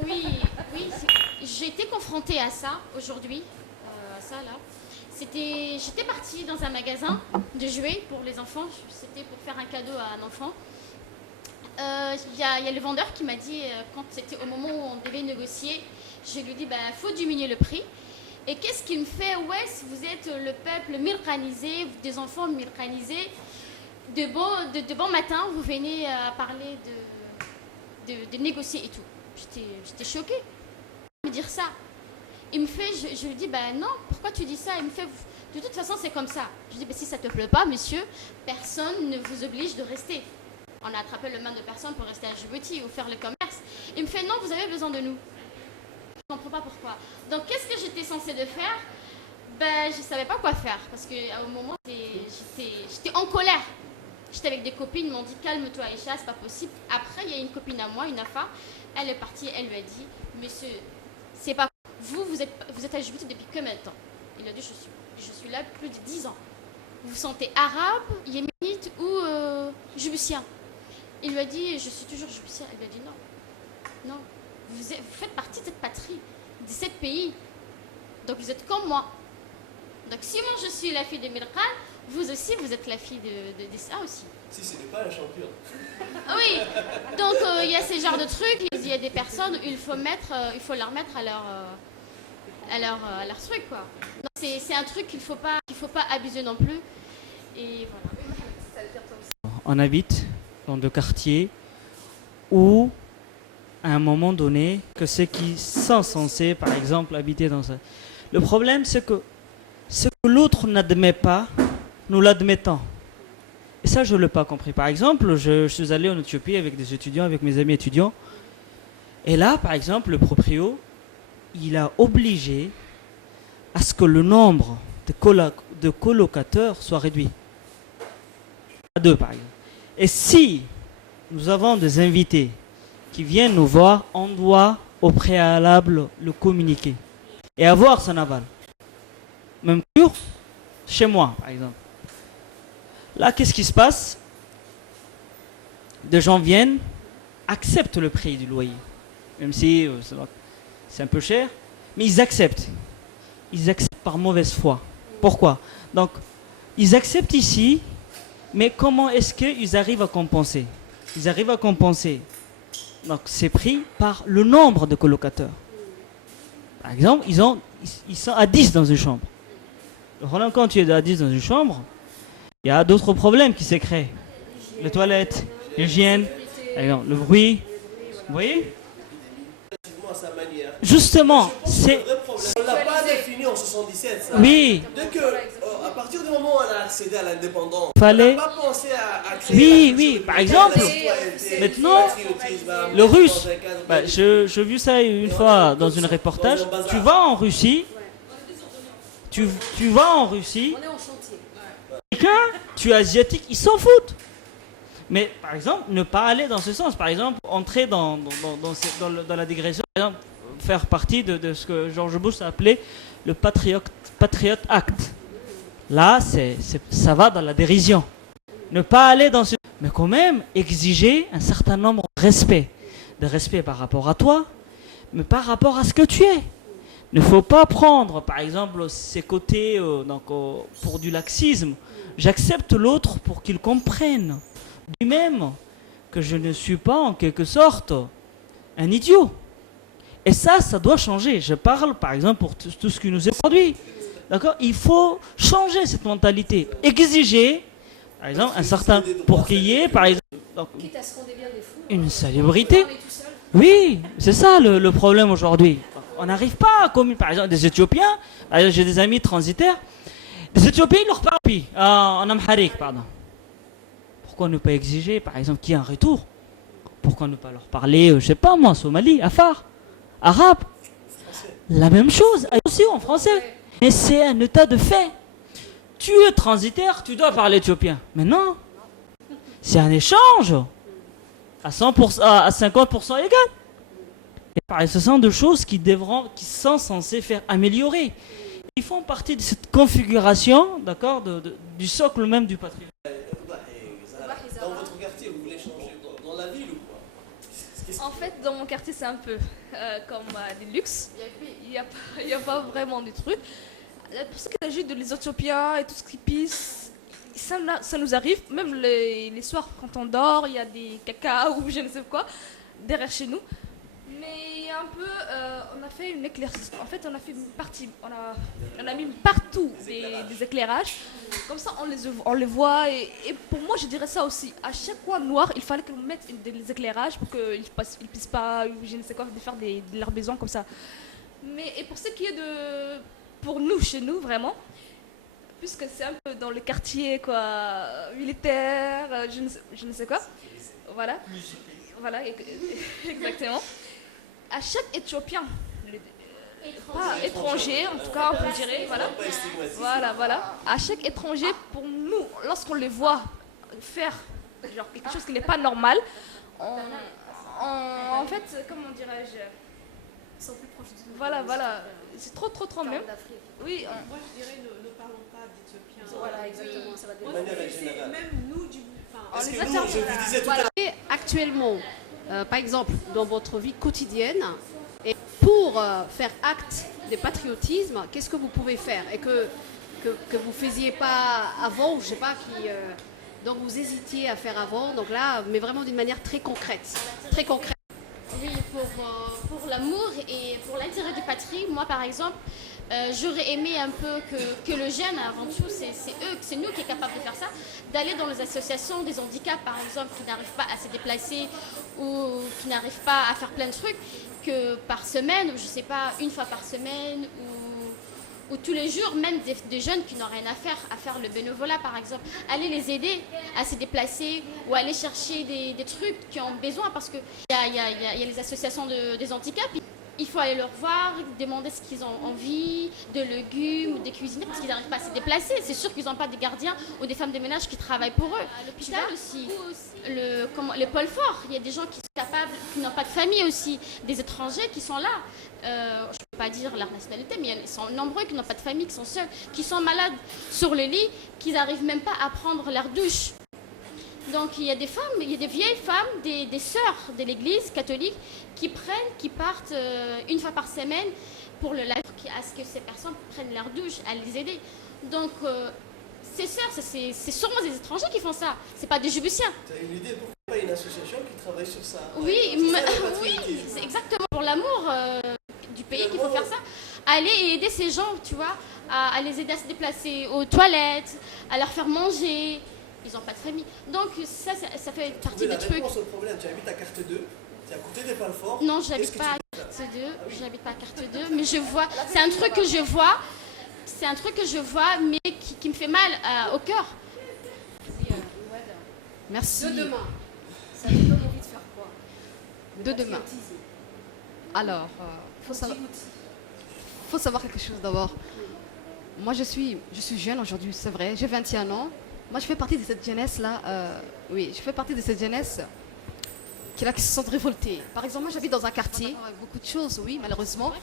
Oui, oui. J'ai été confrontée à ça aujourd'hui. Ça là. J'étais partie dans un magasin de jouets pour les enfants. C'était pour faire un cadeau à un enfant. Il y a le vendeur qui m'a dit, quand c'était au moment où on devait négocier, je lui ai dit, faut diminuer le prix. Et qu'est-ce qu'il me fait? Ouais, si vous êtes le peuple mirkanisé, des enfants mirkanisés, de bon matin, vous venez parler de négocier et tout. J'étais choquée de me dire ça. Il me fait, je lui dis, non, pourquoi tu dis ça? Il me fait, de toute façon, c'est comme ça. Je lui dis, si ça ne te plaît pas, monsieur, personne ne vous oblige de rester. On a attrapé le main de personne pour rester à Djibouti ou faire le commerce. Il me fait, non, vous avez besoin de nous. Je ne comprends pas pourquoi. Donc, qu'est-ce que j'étais censée de faire? Je ne savais pas quoi faire. Parce qu'à un moment, j'étais en colère. J'étais avec des copines, ils m'ont dit, calme-toi, Aïcha, c'est pas possible. Après, il y a une copine à moi, une AFA, elle est partie, elle lui a dit, monsieur, c'est pas vous êtes à Djibouti depuis combien de temps? Il a dit, je suis là plus de 10 ans. Vous vous sentez arabe, yéménite ou djiboutien? Il lui a dit, je suis toujours djiboutien. Elle lui a dit, non. Vous faites partie de cette patrie, de ce pays. Donc vous êtes comme moi. Donc si moi je suis la fille de Mirkan, vous aussi vous êtes la fille de ça aussi. Si c'était pas la championne. Oui, donc il y a ce genre de trucs, il y a des personnes où il faut leur mettre à leur truc, quoi. C'est un truc qu'il faut pas abuser non plus. Et voilà. On habite dans des quartiers où, à un moment donné, que ceux qui sont censés, par exemple, habiter dans ça. Le problème, c'est que ce que l'autre n'admet pas, nous l'admettons. Et ça, je ne l'ai pas compris. Par exemple, je suis allé en Éthiopie avec des étudiants, avec mes amis étudiants. Et là, par exemple, le proprio, il a obligé à ce que le nombre de colocataires soit réduit. À 2, par exemple. Et si nous avons des invités qui viennent nous voir, on doit au préalable le communiquer et avoir son aval. Même chez moi, par exemple. Là, qu'est-ce qui se passe? Des gens viennent, acceptent le prix du loyer, même si c'est un peu cher, mais ils acceptent. Ils acceptent par mauvaise foi. Pourquoi? Donc, ils acceptent ici, mais comment est-ce qu'ils arrivent à compenser? Ils arrivent à compenser donc c'est pris par le nombre de colocataires. Par exemple, ils sont à 10 dans une chambre. Alors, quand tu es à 10 dans une chambre, il y a d'autres problèmes qui se créent. Les toilettes, l'hygiène, le bruit. Vous voyez? Justement, c'est... On ne l'a pas défini en 77, ça. Oui. Donc, à partir du moment où on a accédé à l'indépendance, Fallait... on n'a pas pensé à créer... Oui. Par exemple, maintenant, le russe, j'ai vu ça une fois dans un reportage. Tu vas en Russie, tu vas en Russie, quelqu'un, tu es asiatique, ils s'en foutent. Mais par exemple, ne pas aller dans ce sens. Par exemple, entrer dans la digression, par exemple, faire partie de ce que George Bush a appelé le Patriot Act. Là, ça va dans la dérision. Ne pas aller dans ce... Mais quand même, exiger un certain nombre de respect. De respect par rapport à toi, mais par rapport à ce que tu es. Il ne faut pas prendre, par exemple, ces côtés pour du laxisme. J'accepte l'autre pour qu'il comprenne lui-même que je ne suis pas en quelque sorte un idiot. Et ça doit changer. Je parle par exemple pour tout ce qui nous est produit. D'accord? Il faut changer cette mentalité. Exiger, par exemple, un certain... Pour qu'il y ait, par exemple... une célébrité. Oui, c'est ça le problème aujourd'hui. On n'arrive pas à communiquer. Par exemple, des Éthiopiens, j'ai des amis transitaires, des Éthiopiens, ils leur parlent en amharique, pardon. Pourquoi ne pas exiger, par exemple, qu'il y ait un retour? Pourquoi ne pas leur parler, je ne sais pas moi, Somali, Afar, arabe? La même chose, aussi en français. Mais c'est un état de fait. Tu es transitaire, tu dois parler éthiopien. Mais non, c'est un échange. à 100%, à 50% égales. Et pareil, ce sont des choses qui sont censées faire améliorer. Ils font partie de cette configuration, d'accord, du socle même du patrimoine. Dans votre quartier, vous voulez changer dans la ville ou quoi? En fait, dans mon quartier, c'est un peu comme des luxes. Il n'y a pas vraiment de trucs. Pour ce qui s'agit de les Éthiopiens et tout ce qui pisse, ça nous arrive. Même les soirs, quand on dort, il y a des caca ou je ne sais quoi derrière chez nous. Mais un peu, on a fait une éclaircie. En fait, on a fait une partie. On a mis partout des éclairages. Comme ça, on les voit. Et pour moi, je dirais ça aussi. À chaque coin noir, il fallait qu'on mette des éclairages pour qu'ils ne puissent pas, je ne sais quoi, de faire de leurs besoins comme ça. Et pour ce qui est pour nous, chez nous, vraiment, puisque c'est un peu dans le quartier, quoi, militaire, je ne sais quoi. Voilà. Voilà, exactement. À chaque Éthiopien, pas étranger, en tout cas, on dirait, voilà. À chaque étranger, pour nous, lorsqu'on les voit faire genre quelque chose qui n'est pas normal, en fait, comment dirais-je, Ils sont plus proches du voilà, c'est trop même. Oui, Moi, je dirais ne parlons pas d'Éthiopiens. Voilà, exactement, ça va Moi, dépendre. c'est même nous du. Parce que nous, je vous disais tout à l'heure. Et actuellement, par exemple, dans votre vie quotidienne, et pour faire acte de patriotisme, qu'est-ce que vous pouvez faire et que vous ne faisiez pas avant, je sais pas, donc vous hésitiez à faire avant, donc là, mais vraiment d'une manière très concrète. Très concrète. Oui, pour l'amour et pour l'intérêt du patrie, moi par exemple, j'aurais aimé un peu que le jeune, avant tout, c'est nous qui sommes capables de faire ça, d'aller dans les associations des handicaps par exemple, qui n'arrivent pas à se déplacer ou qui n'arrivent pas à faire plein de trucs, que par semaine, ou je sais pas, une fois par semaine, ou tous les jours, même des jeunes qui n'ont rien à faire le bénévolat par exemple, aller les aider à se déplacer ou aller chercher des trucs qui ont besoin, parce qu'il y a les associations des handicaps. Il faut aller leur voir, demander ce qu'ils ont envie, de légumes ou des cuisiniers, parce qu'ils n'arrivent pas à se déplacer. C'est sûr qu'ils n'ont pas des gardiens ou des femmes de ménage qui travaillent pour eux. À l'hôpital aussi, le pôle fort, il y a des gens qui sont capables, qui n'ont pas de famille aussi, des étrangers qui sont là. Je ne peux pas dire leur nationalité, mais ils sont nombreux qui n'ont pas de famille, qui sont seuls, qui sont malades sur le lit, qui n'arrivent même pas à prendre leur douche. Donc il y a des femmes, il y a des vieilles femmes, des sœurs de l'église catholique qui partent une fois par semaine pour le live, à ce que ces personnes prennent leur douche, à les aider. Donc ces sœurs, c'est sûrement des étrangers qui font ça, c'est pas des Djiboutiens. Tu as une idée pourquoi il n'y a pas une association qui travaille sur ça? Oui, c'est exactement pour l'amour du pays qu'il faut faire ça. Aller et aider ces gens, tu vois, à les aider à se déplacer aux toilettes, à leur faire manger. Ils n'ont pas de famille. Donc ça fait partie des trucs. Au problème, tu habites à carte 2, tu es à côté des Palforts. Non, je n'habite pas à carte 2. Je n'habite pas à carte 2, mais je vois. C'est un truc que je vois. C'est un truc que je vois, mais qui me fait mal au cœur. Merci. De demain, ça vous donne envie de faire quoi? De demain. Alors, faut savoir quelque chose d'abord. Moi, je suis jeune aujourd'hui, c'est vrai. J'ai 21 ans. Moi, je fais partie de cette jeunesse-là. Oui, je fais partie de cette jeunesse qui se sent révoltée. Par exemple, moi, j'habite dans un quartier avec beaucoup de choses, oui, malheureusement.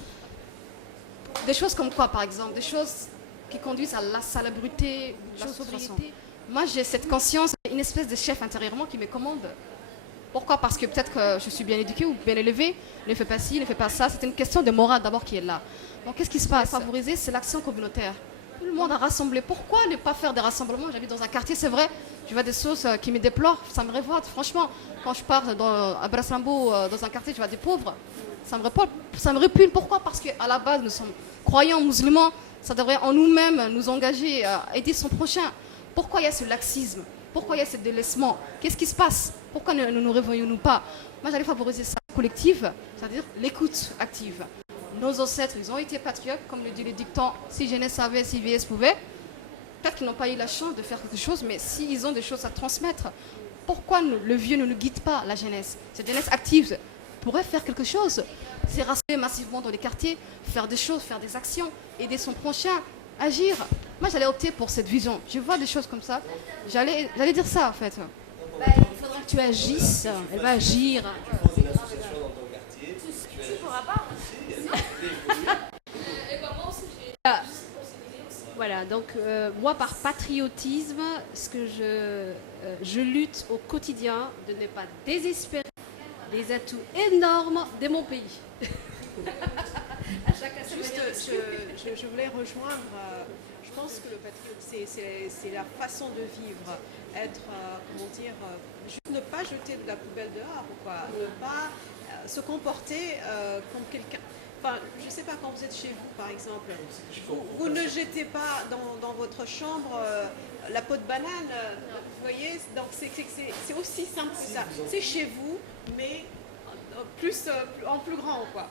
Des choses comme quoi, par exemple? Des choses qui conduisent à la salubrité, la sobriété. Moi, j'ai cette conscience, une espèce de chef intérieurement qui me commande. Pourquoi? Parce que peut-être que je suis bien éduquée ou bien élevée, ne fais pas ci, ne fais pas ça. C'est une question de morale d'abord qui est là. Donc, qu'est-ce qui se passe? Favoriser, c'est l'action communautaire. Tout le monde a rassemblé. Pourquoi ne pas faire des rassemblements? J'habite dans un quartier, c'est vrai. Je vois des choses qui me déplorent. Ça me révolte. Franchement, quand je pars à Brassambo, dans un quartier, je vois des pauvres. Ça me répugne. Pourquoi? Parce qu'à la base, nous sommes croyants musulmans. Ça devrait en nous-mêmes nous engager à aider son prochain. Pourquoi il y a ce laxisme? Pourquoi il y a ce délaissement? Qu'est-ce qui se passe? Pourquoi ne nous réveillons-nous pas? Moi, j'allais favoriser ça collective, c'est-à-dire l'écoute active. Nos ancêtres, ils ont été patriotes, comme le dit le dicton, si jeunesse savait, si vieillesse pouvait. Peut-être qu'ils n'ont pas eu la chance de faire quelque chose, mais s'ils ont des choses à transmettre, pourquoi le vieux ne nous guide pas, la jeunesse? Cette jeunesse active pourrait faire quelque chose. C'est rassembler massivement dans les quartiers, faire des choses, faire des actions, aider son prochain, agir. Moi, j'allais opter pour cette vision. Je vois des choses comme ça. J'allais dire ça, en fait. Il faudra que tu agisses. Elle va agir. Voilà, donc moi par patriotisme, ce que je lutte au quotidien de ne pas désespérer des atouts énormes de mon pays. À chacun sa Juste, manière. je voulais rejoindre, je pense que le patriotisme, c'est la façon de vivre, être, comment dire, juste ne pas jeter de la poubelle dehors, quoi, ne pas se comporter comme quelqu'un. Enfin, je ne sais pas, quand vous êtes chez vous, par exemple, vous ne jetez pas dans votre chambre la peau de banane, vous voyez, donc c'est aussi simple que ça. C'est chez vous, mais en plus grand, quoi.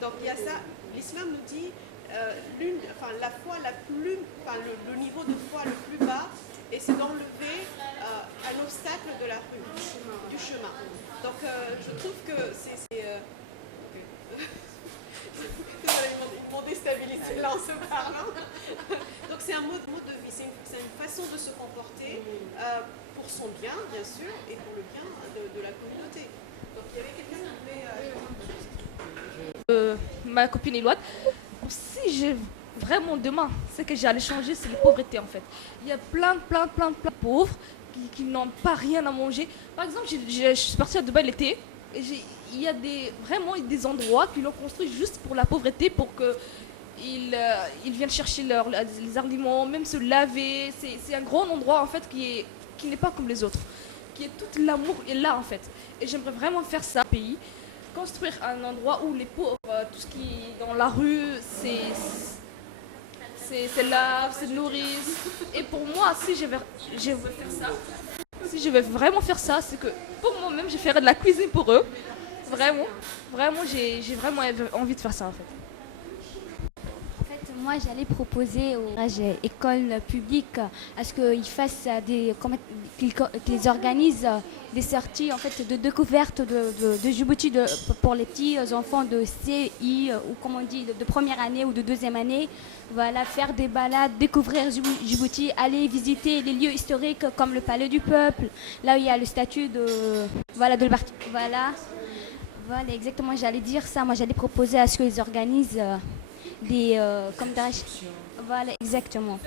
Donc il y a ça. L'islam nous dit la foi le niveau de foi le plus bas, et c'est d'enlever un obstacle de la rue, du chemin. Donc je trouve que ils m'ont déstabilisé là en se parlant. Donc c'est un mode de vie, c'est une façon de se comporter pour son bien, bien sûr, et pour le bien de la communauté. Donc il y avait quelqu'un qui voulait... Ma copine Eloïse, si j'ai vraiment demain, ce que j'allais changer, c'est la pauvreté en fait. Il y a plein de pauvres qui n'ont pas rien à manger. Par exemple, je suis partie à Dubaï l'été, et il y a vraiment des endroits qui l'ont construit juste pour la pauvreté, pour qu'ils viennent chercher les aliments, même se laver. C'est un grand endroit en fait qui n'est pas comme les autres, qui est tout l'amour est là en fait. Et j'aimerais vraiment faire ça au pays, construire un endroit où les pauvres, tout ce qui est dans la rue, c'est lave, c'est nourrice. Et pour moi, si je vais vraiment faire ça, c'est que pour moi-même, je ferai de la cuisine pour eux. Vraiment, j'ai vraiment envie de faire ça en fait. En fait, moi, j'allais proposer aux écoles publiques à ce qu'ils organisent des sorties en fait de découverte de Djibouti pour les petits enfants de CI ou comme on dit de première année ou de deuxième année. Voilà, faire des balades, découvrir Djibouti, aller visiter les lieux historiques comme le Palais du Peuple, là où il y a le statut voilà, exactement, j'allais dire ça. Moi, j'allais proposer à ce qu'ils organisent voilà, exactement.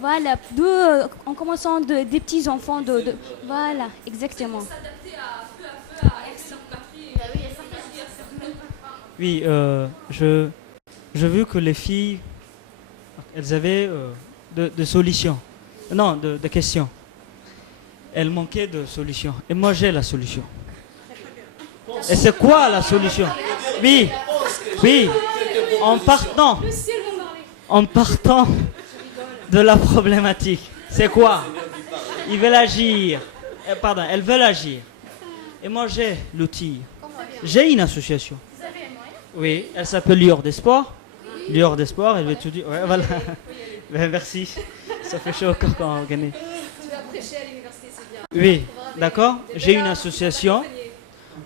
Voilà, en commençant des petits enfants, voilà, exactement. Oui, j'ai vu que les filles, elles avaient de solutions. Non, de questions. Elles manquaient de solutions. Et moi, j'ai la solution. Et c'est quoi la solution? Oui, en partant de la problématique. C'est quoi? Ils veulent agir. Elles veulent agir. Et moi, j'ai l'outil. J'ai une association. Oui, elle s'appelle Lior des Sports. Lior des Sports, elle veut tout dire. Ouais, voilà. Merci. Ça fait chaud au cœur quand on gagne. Tu vas prêcher à l'université, c'est bien. Oui, d'accord. J'ai une association.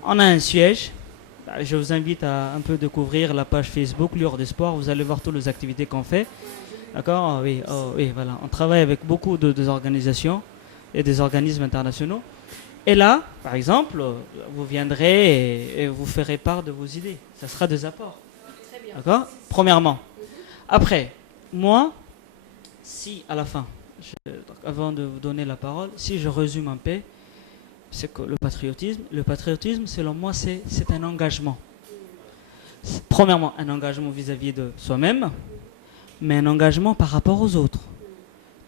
On a un siège. Je vous invite à un peu découvrir la page Facebook Lior des Sports. Vous allez voir toutes les activités qu'on fait. D'accord? Oui, voilà. On travaille avec beaucoup de organisations et des organismes internationaux. Et là, par exemple, vous viendrez et vous ferez part de vos idées. Ça sera des apports. Très bien. D'accord? Premièrement. Après, moi, si à la fin, avant de vous donner la parole, si je résume un peu, c'est que le patriotisme, selon moi, c'est un engagement. Premièrement, un engagement vis-à-vis de soi-même, mais un engagement par rapport aux autres.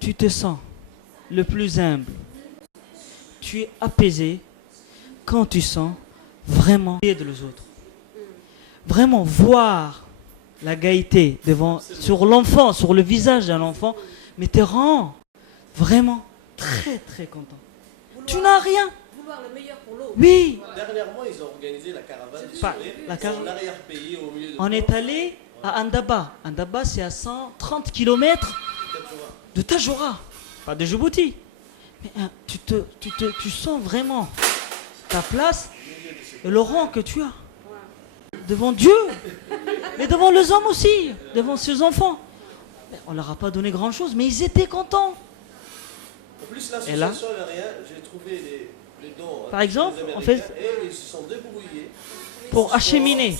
Tu te sens le plus humble. Tu es apaisé quand tu sens vraiment aider les autres. Vraiment voir la gaieté sur l'enfant, sur le visage d'un enfant, mais te rend vraiment très très content. Tu n'as rien. Vouloir le meilleur pour l'autre. Oui. Dernièrement, ils ont organisé la caravane du Pas- soleil la dans car- l'arrière-pays au milieu de... On est allé à Andaba. Andaba, c'est à 130 km de Tajoura, pas de Djibouti. Mais tu sens vraiment ta place et le rang que tu as devant Dieu, mais devant les hommes aussi, devant ses enfants. Mais on leur a pas donné grand-chose, mais ils étaient contents. Plus Et là, l'association rien, j'ai trouvé les dons. par exemple, en fait, Et ils se sont débrouillés. pour acheminer.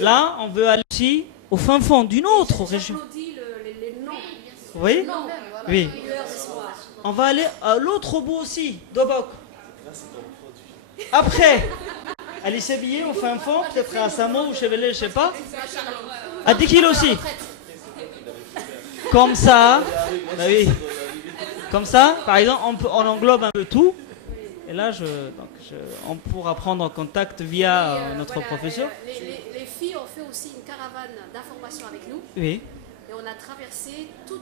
Là, on veut aller aussi au fin fond d'une autre région. J'applaudis les noms. Oui. Oui. Couleurs d'espoir. On va aller à l'autre bout aussi, Dobok. Après, aller s'habiller au fin fond, peut-être à Samo ou Chevelé, je sais pas. À 10 kilos aussi. Comme ça, bah oui. Comme ça, par exemple, on englobe un peu tout. Et là, on pourra prendre en contact via notre Voilà, professeur. Les filles ont fait aussi une caravane d'information avec nous. Oui, Et on a traversé tous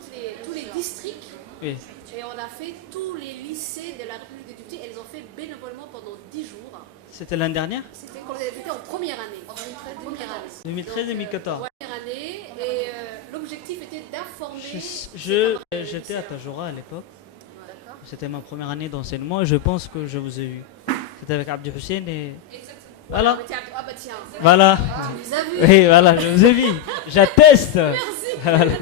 les districts. oui. Et on a fait tous les lycées de la République d'Égypte. Elles ont fait bénévolement pendant 10 jours. C'était l'année dernière, C'était quand elles étaient en première année. Première année. 2013-2014. Première année. Et l'objectif était d'informer. J'étais à Tajora à l'époque. D'accord. C'était ma première année d'enseignement et je pense que je vous ai vu. C'était avec Abdi Hussein et... Voilà. Ah bah tiens. Voilà. Tu nous as vus. Oui, voilà, je vous ai vu. J'atteste. Voilà. Mes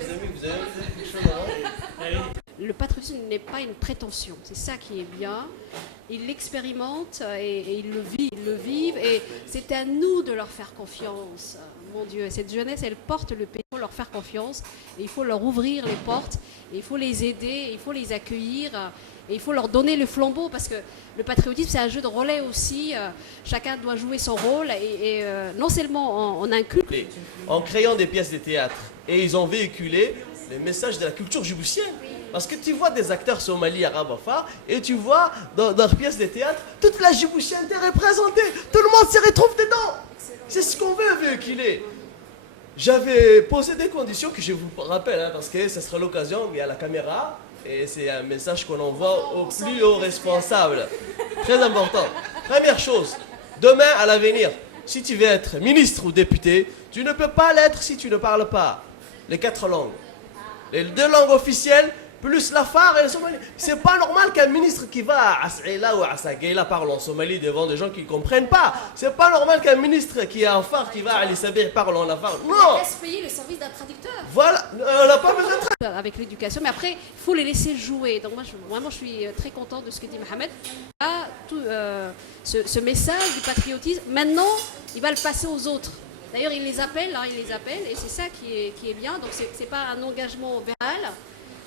amis, vous avez quelque chose à Le patriotisme n'est pas une prétention, c'est ça qui est bien. Ils l'expérimentent et ils le vivent et c'est à nous de leur faire confiance. Mon Dieu, cette jeunesse, elle porte le pays, il faut leur faire confiance et il faut leur ouvrir les portes, et il faut les aider, il faut les accueillir et il faut leur donner le flambeau parce que le patriotisme, c'est un jeu de relais aussi. Chacun doit jouer son rôle et non seulement on inculque. En créant des pièces de théâtre. Et ils ont véhiculé les messages de la culture djiboutienne. Parce que tu vois des acteurs somalis, arabes, afars, et tu vois dans leurs pièces de théâtre, toute la djiboutienne est représentée. Tout le monde s'y retrouve dedans. C'est ce qu'on veut véhiculer. J'avais posé des conditions que je vous rappelle, hein, parce que ce sera l'occasion, il y a la caméra, et c'est un message qu'on envoie au plus haut responsable. Très important. Première chose, demain à l'avenir, si tu veux être ministre ou député, tu ne peux pas l'être si tu ne parles pas les 4 langues. Les 2 langues officielles, plus l'afar et le somali. C'est pas normal qu'un ministre qui va à As'ila ou à Sagela parle en Somalie devant des gens qui ne comprennent pas. C'est pas normal qu'un ministre qui est en phare qui va à Al-Sabir parle en afar. Non! Laisse payer le service d'un traducteur. Voilà, on n'a pas besoin de Avec l'éducation, mais après, il faut les laisser jouer. Donc moi, vraiment, je suis très contente de ce que dit Mohamed. Ah, ce message du patriotisme, maintenant, il va le passer aux autres. D'ailleurs, il les appelle, et c'est ça qui est bien. Donc c'est pas un engagement verbal,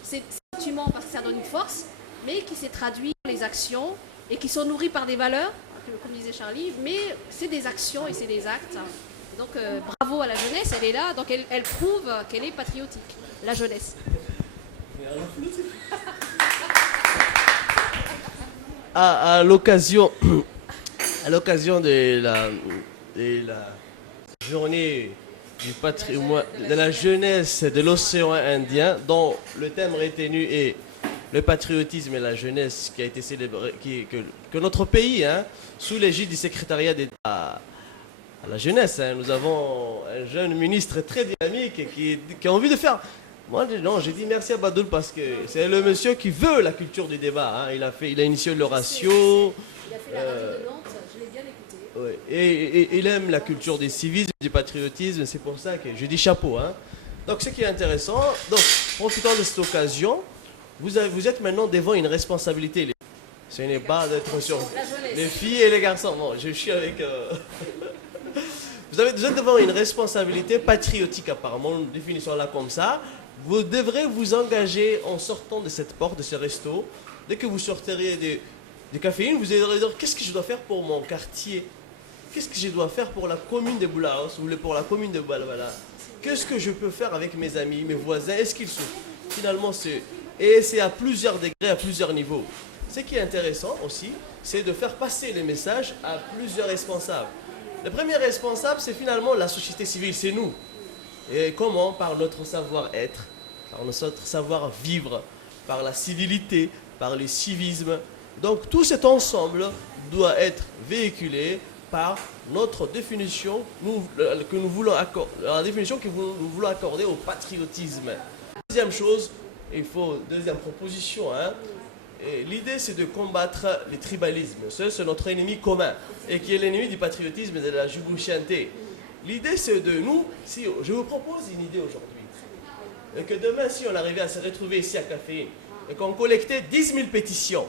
c'est sentiment parce que ça donne une force, mais qui s'est traduit dans les actions et qui sont nourris par des valeurs, comme disait Charlie, mais c'est des actions et c'est des actes. Donc bravo à la jeunesse, elle est là, donc elle prouve qu'elle est patriotique, la jeunesse. À l'occasion de la journée du patrimoine, de la jeunesse de l'océan Indien, dont le thème retenu est le patriotisme et la jeunesse, qui a été célébré, que notre pays, hein, sous l'égide du secrétariat d'État à la jeunesse, hein, nous avons un jeune ministre très dynamique qui a envie de faire. Moi, non, j'ai dit merci à Badoul parce que c'est le monsieur qui veut la culture du débat. Hein. Il a initié le ratio. Il a fait la radio de Nantes, je l'ai bien écouté. Ouais. Et il aime la culture du civisme, du patriotisme, c'est pour ça que je dis chapeau. Hein. Donc ce qui est intéressant, donc profitant de cette occasion, vous êtes maintenant devant une responsabilité. Ce n'est pas d'être sur les filles et les garçons. Bon, je suis avec... Vous êtes devant une responsabilité patriotique apparemment, définissons-la comme ça. Vous devrez vous engager en sortant de cette porte, de ce resto. Dès que vous sortirez de caféine, vous devrez dire qu'est-ce que je dois faire pour mon quartier? Qu'est-ce que je dois faire pour la commune de Boulaos ou pour la commune de Balbala? Qu'est-ce que je peux faire avec mes amis, mes voisins? Est-ce qu'ils souffrent? Finalement, c'est à plusieurs degrés, à plusieurs niveaux. Ce qui est intéressant aussi, c'est de faire passer les messages à plusieurs responsables. Le premier responsable, c'est finalement la société civile, c'est nous. Et comment? Par notre savoir-être, par notre savoir-vivre, par la civilité, par le civisme. Donc tout cet ensemble doit être véhiculé par notre définition que nous voulons accorder, la définition que nous voulons accorder au patriotisme. Deuxième chose, deuxième proposition, hein, l'idée c'est de combattre le tribalisme. C'est notre ennemi commun et qui est l'ennemi du patriotisme et de la djiboutienté. L'idée c'est de nous, je vous propose une idée aujourd'hui, et que demain si on arrivait à se retrouver ici à Caféine, et qu'on collectait 10 000 pétitions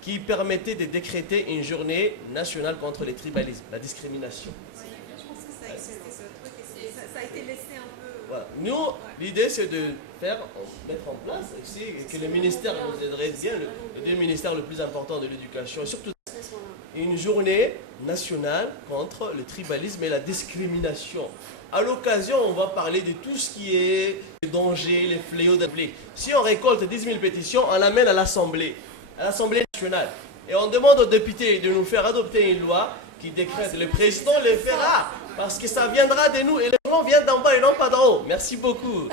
qui permettaient de décréter une journée nationale contre les tribalismes, la discrimination. Je pense que ça existait ce truc et ça a été laissé un peu... Voilà. Nous, l'idée c'est de mettre en place aussi, que le ministère nous aiderait bien, les deux ministères le plus important de l'éducation, et surtout une journée nationale contre le tribalisme et la discrimination. À l'occasion, on va parler de tout ce qui est les dangers, les fléaux de blé. Si on récolte 10 000 pétitions, on l'amène à l'Assemblée nationale. Et on demande aux députés de nous faire adopter une loi qui décrète. Le président le fera, parce que ça viendra de nous et les gens viennent d'en bas et non pas d'en haut. Merci beaucoup.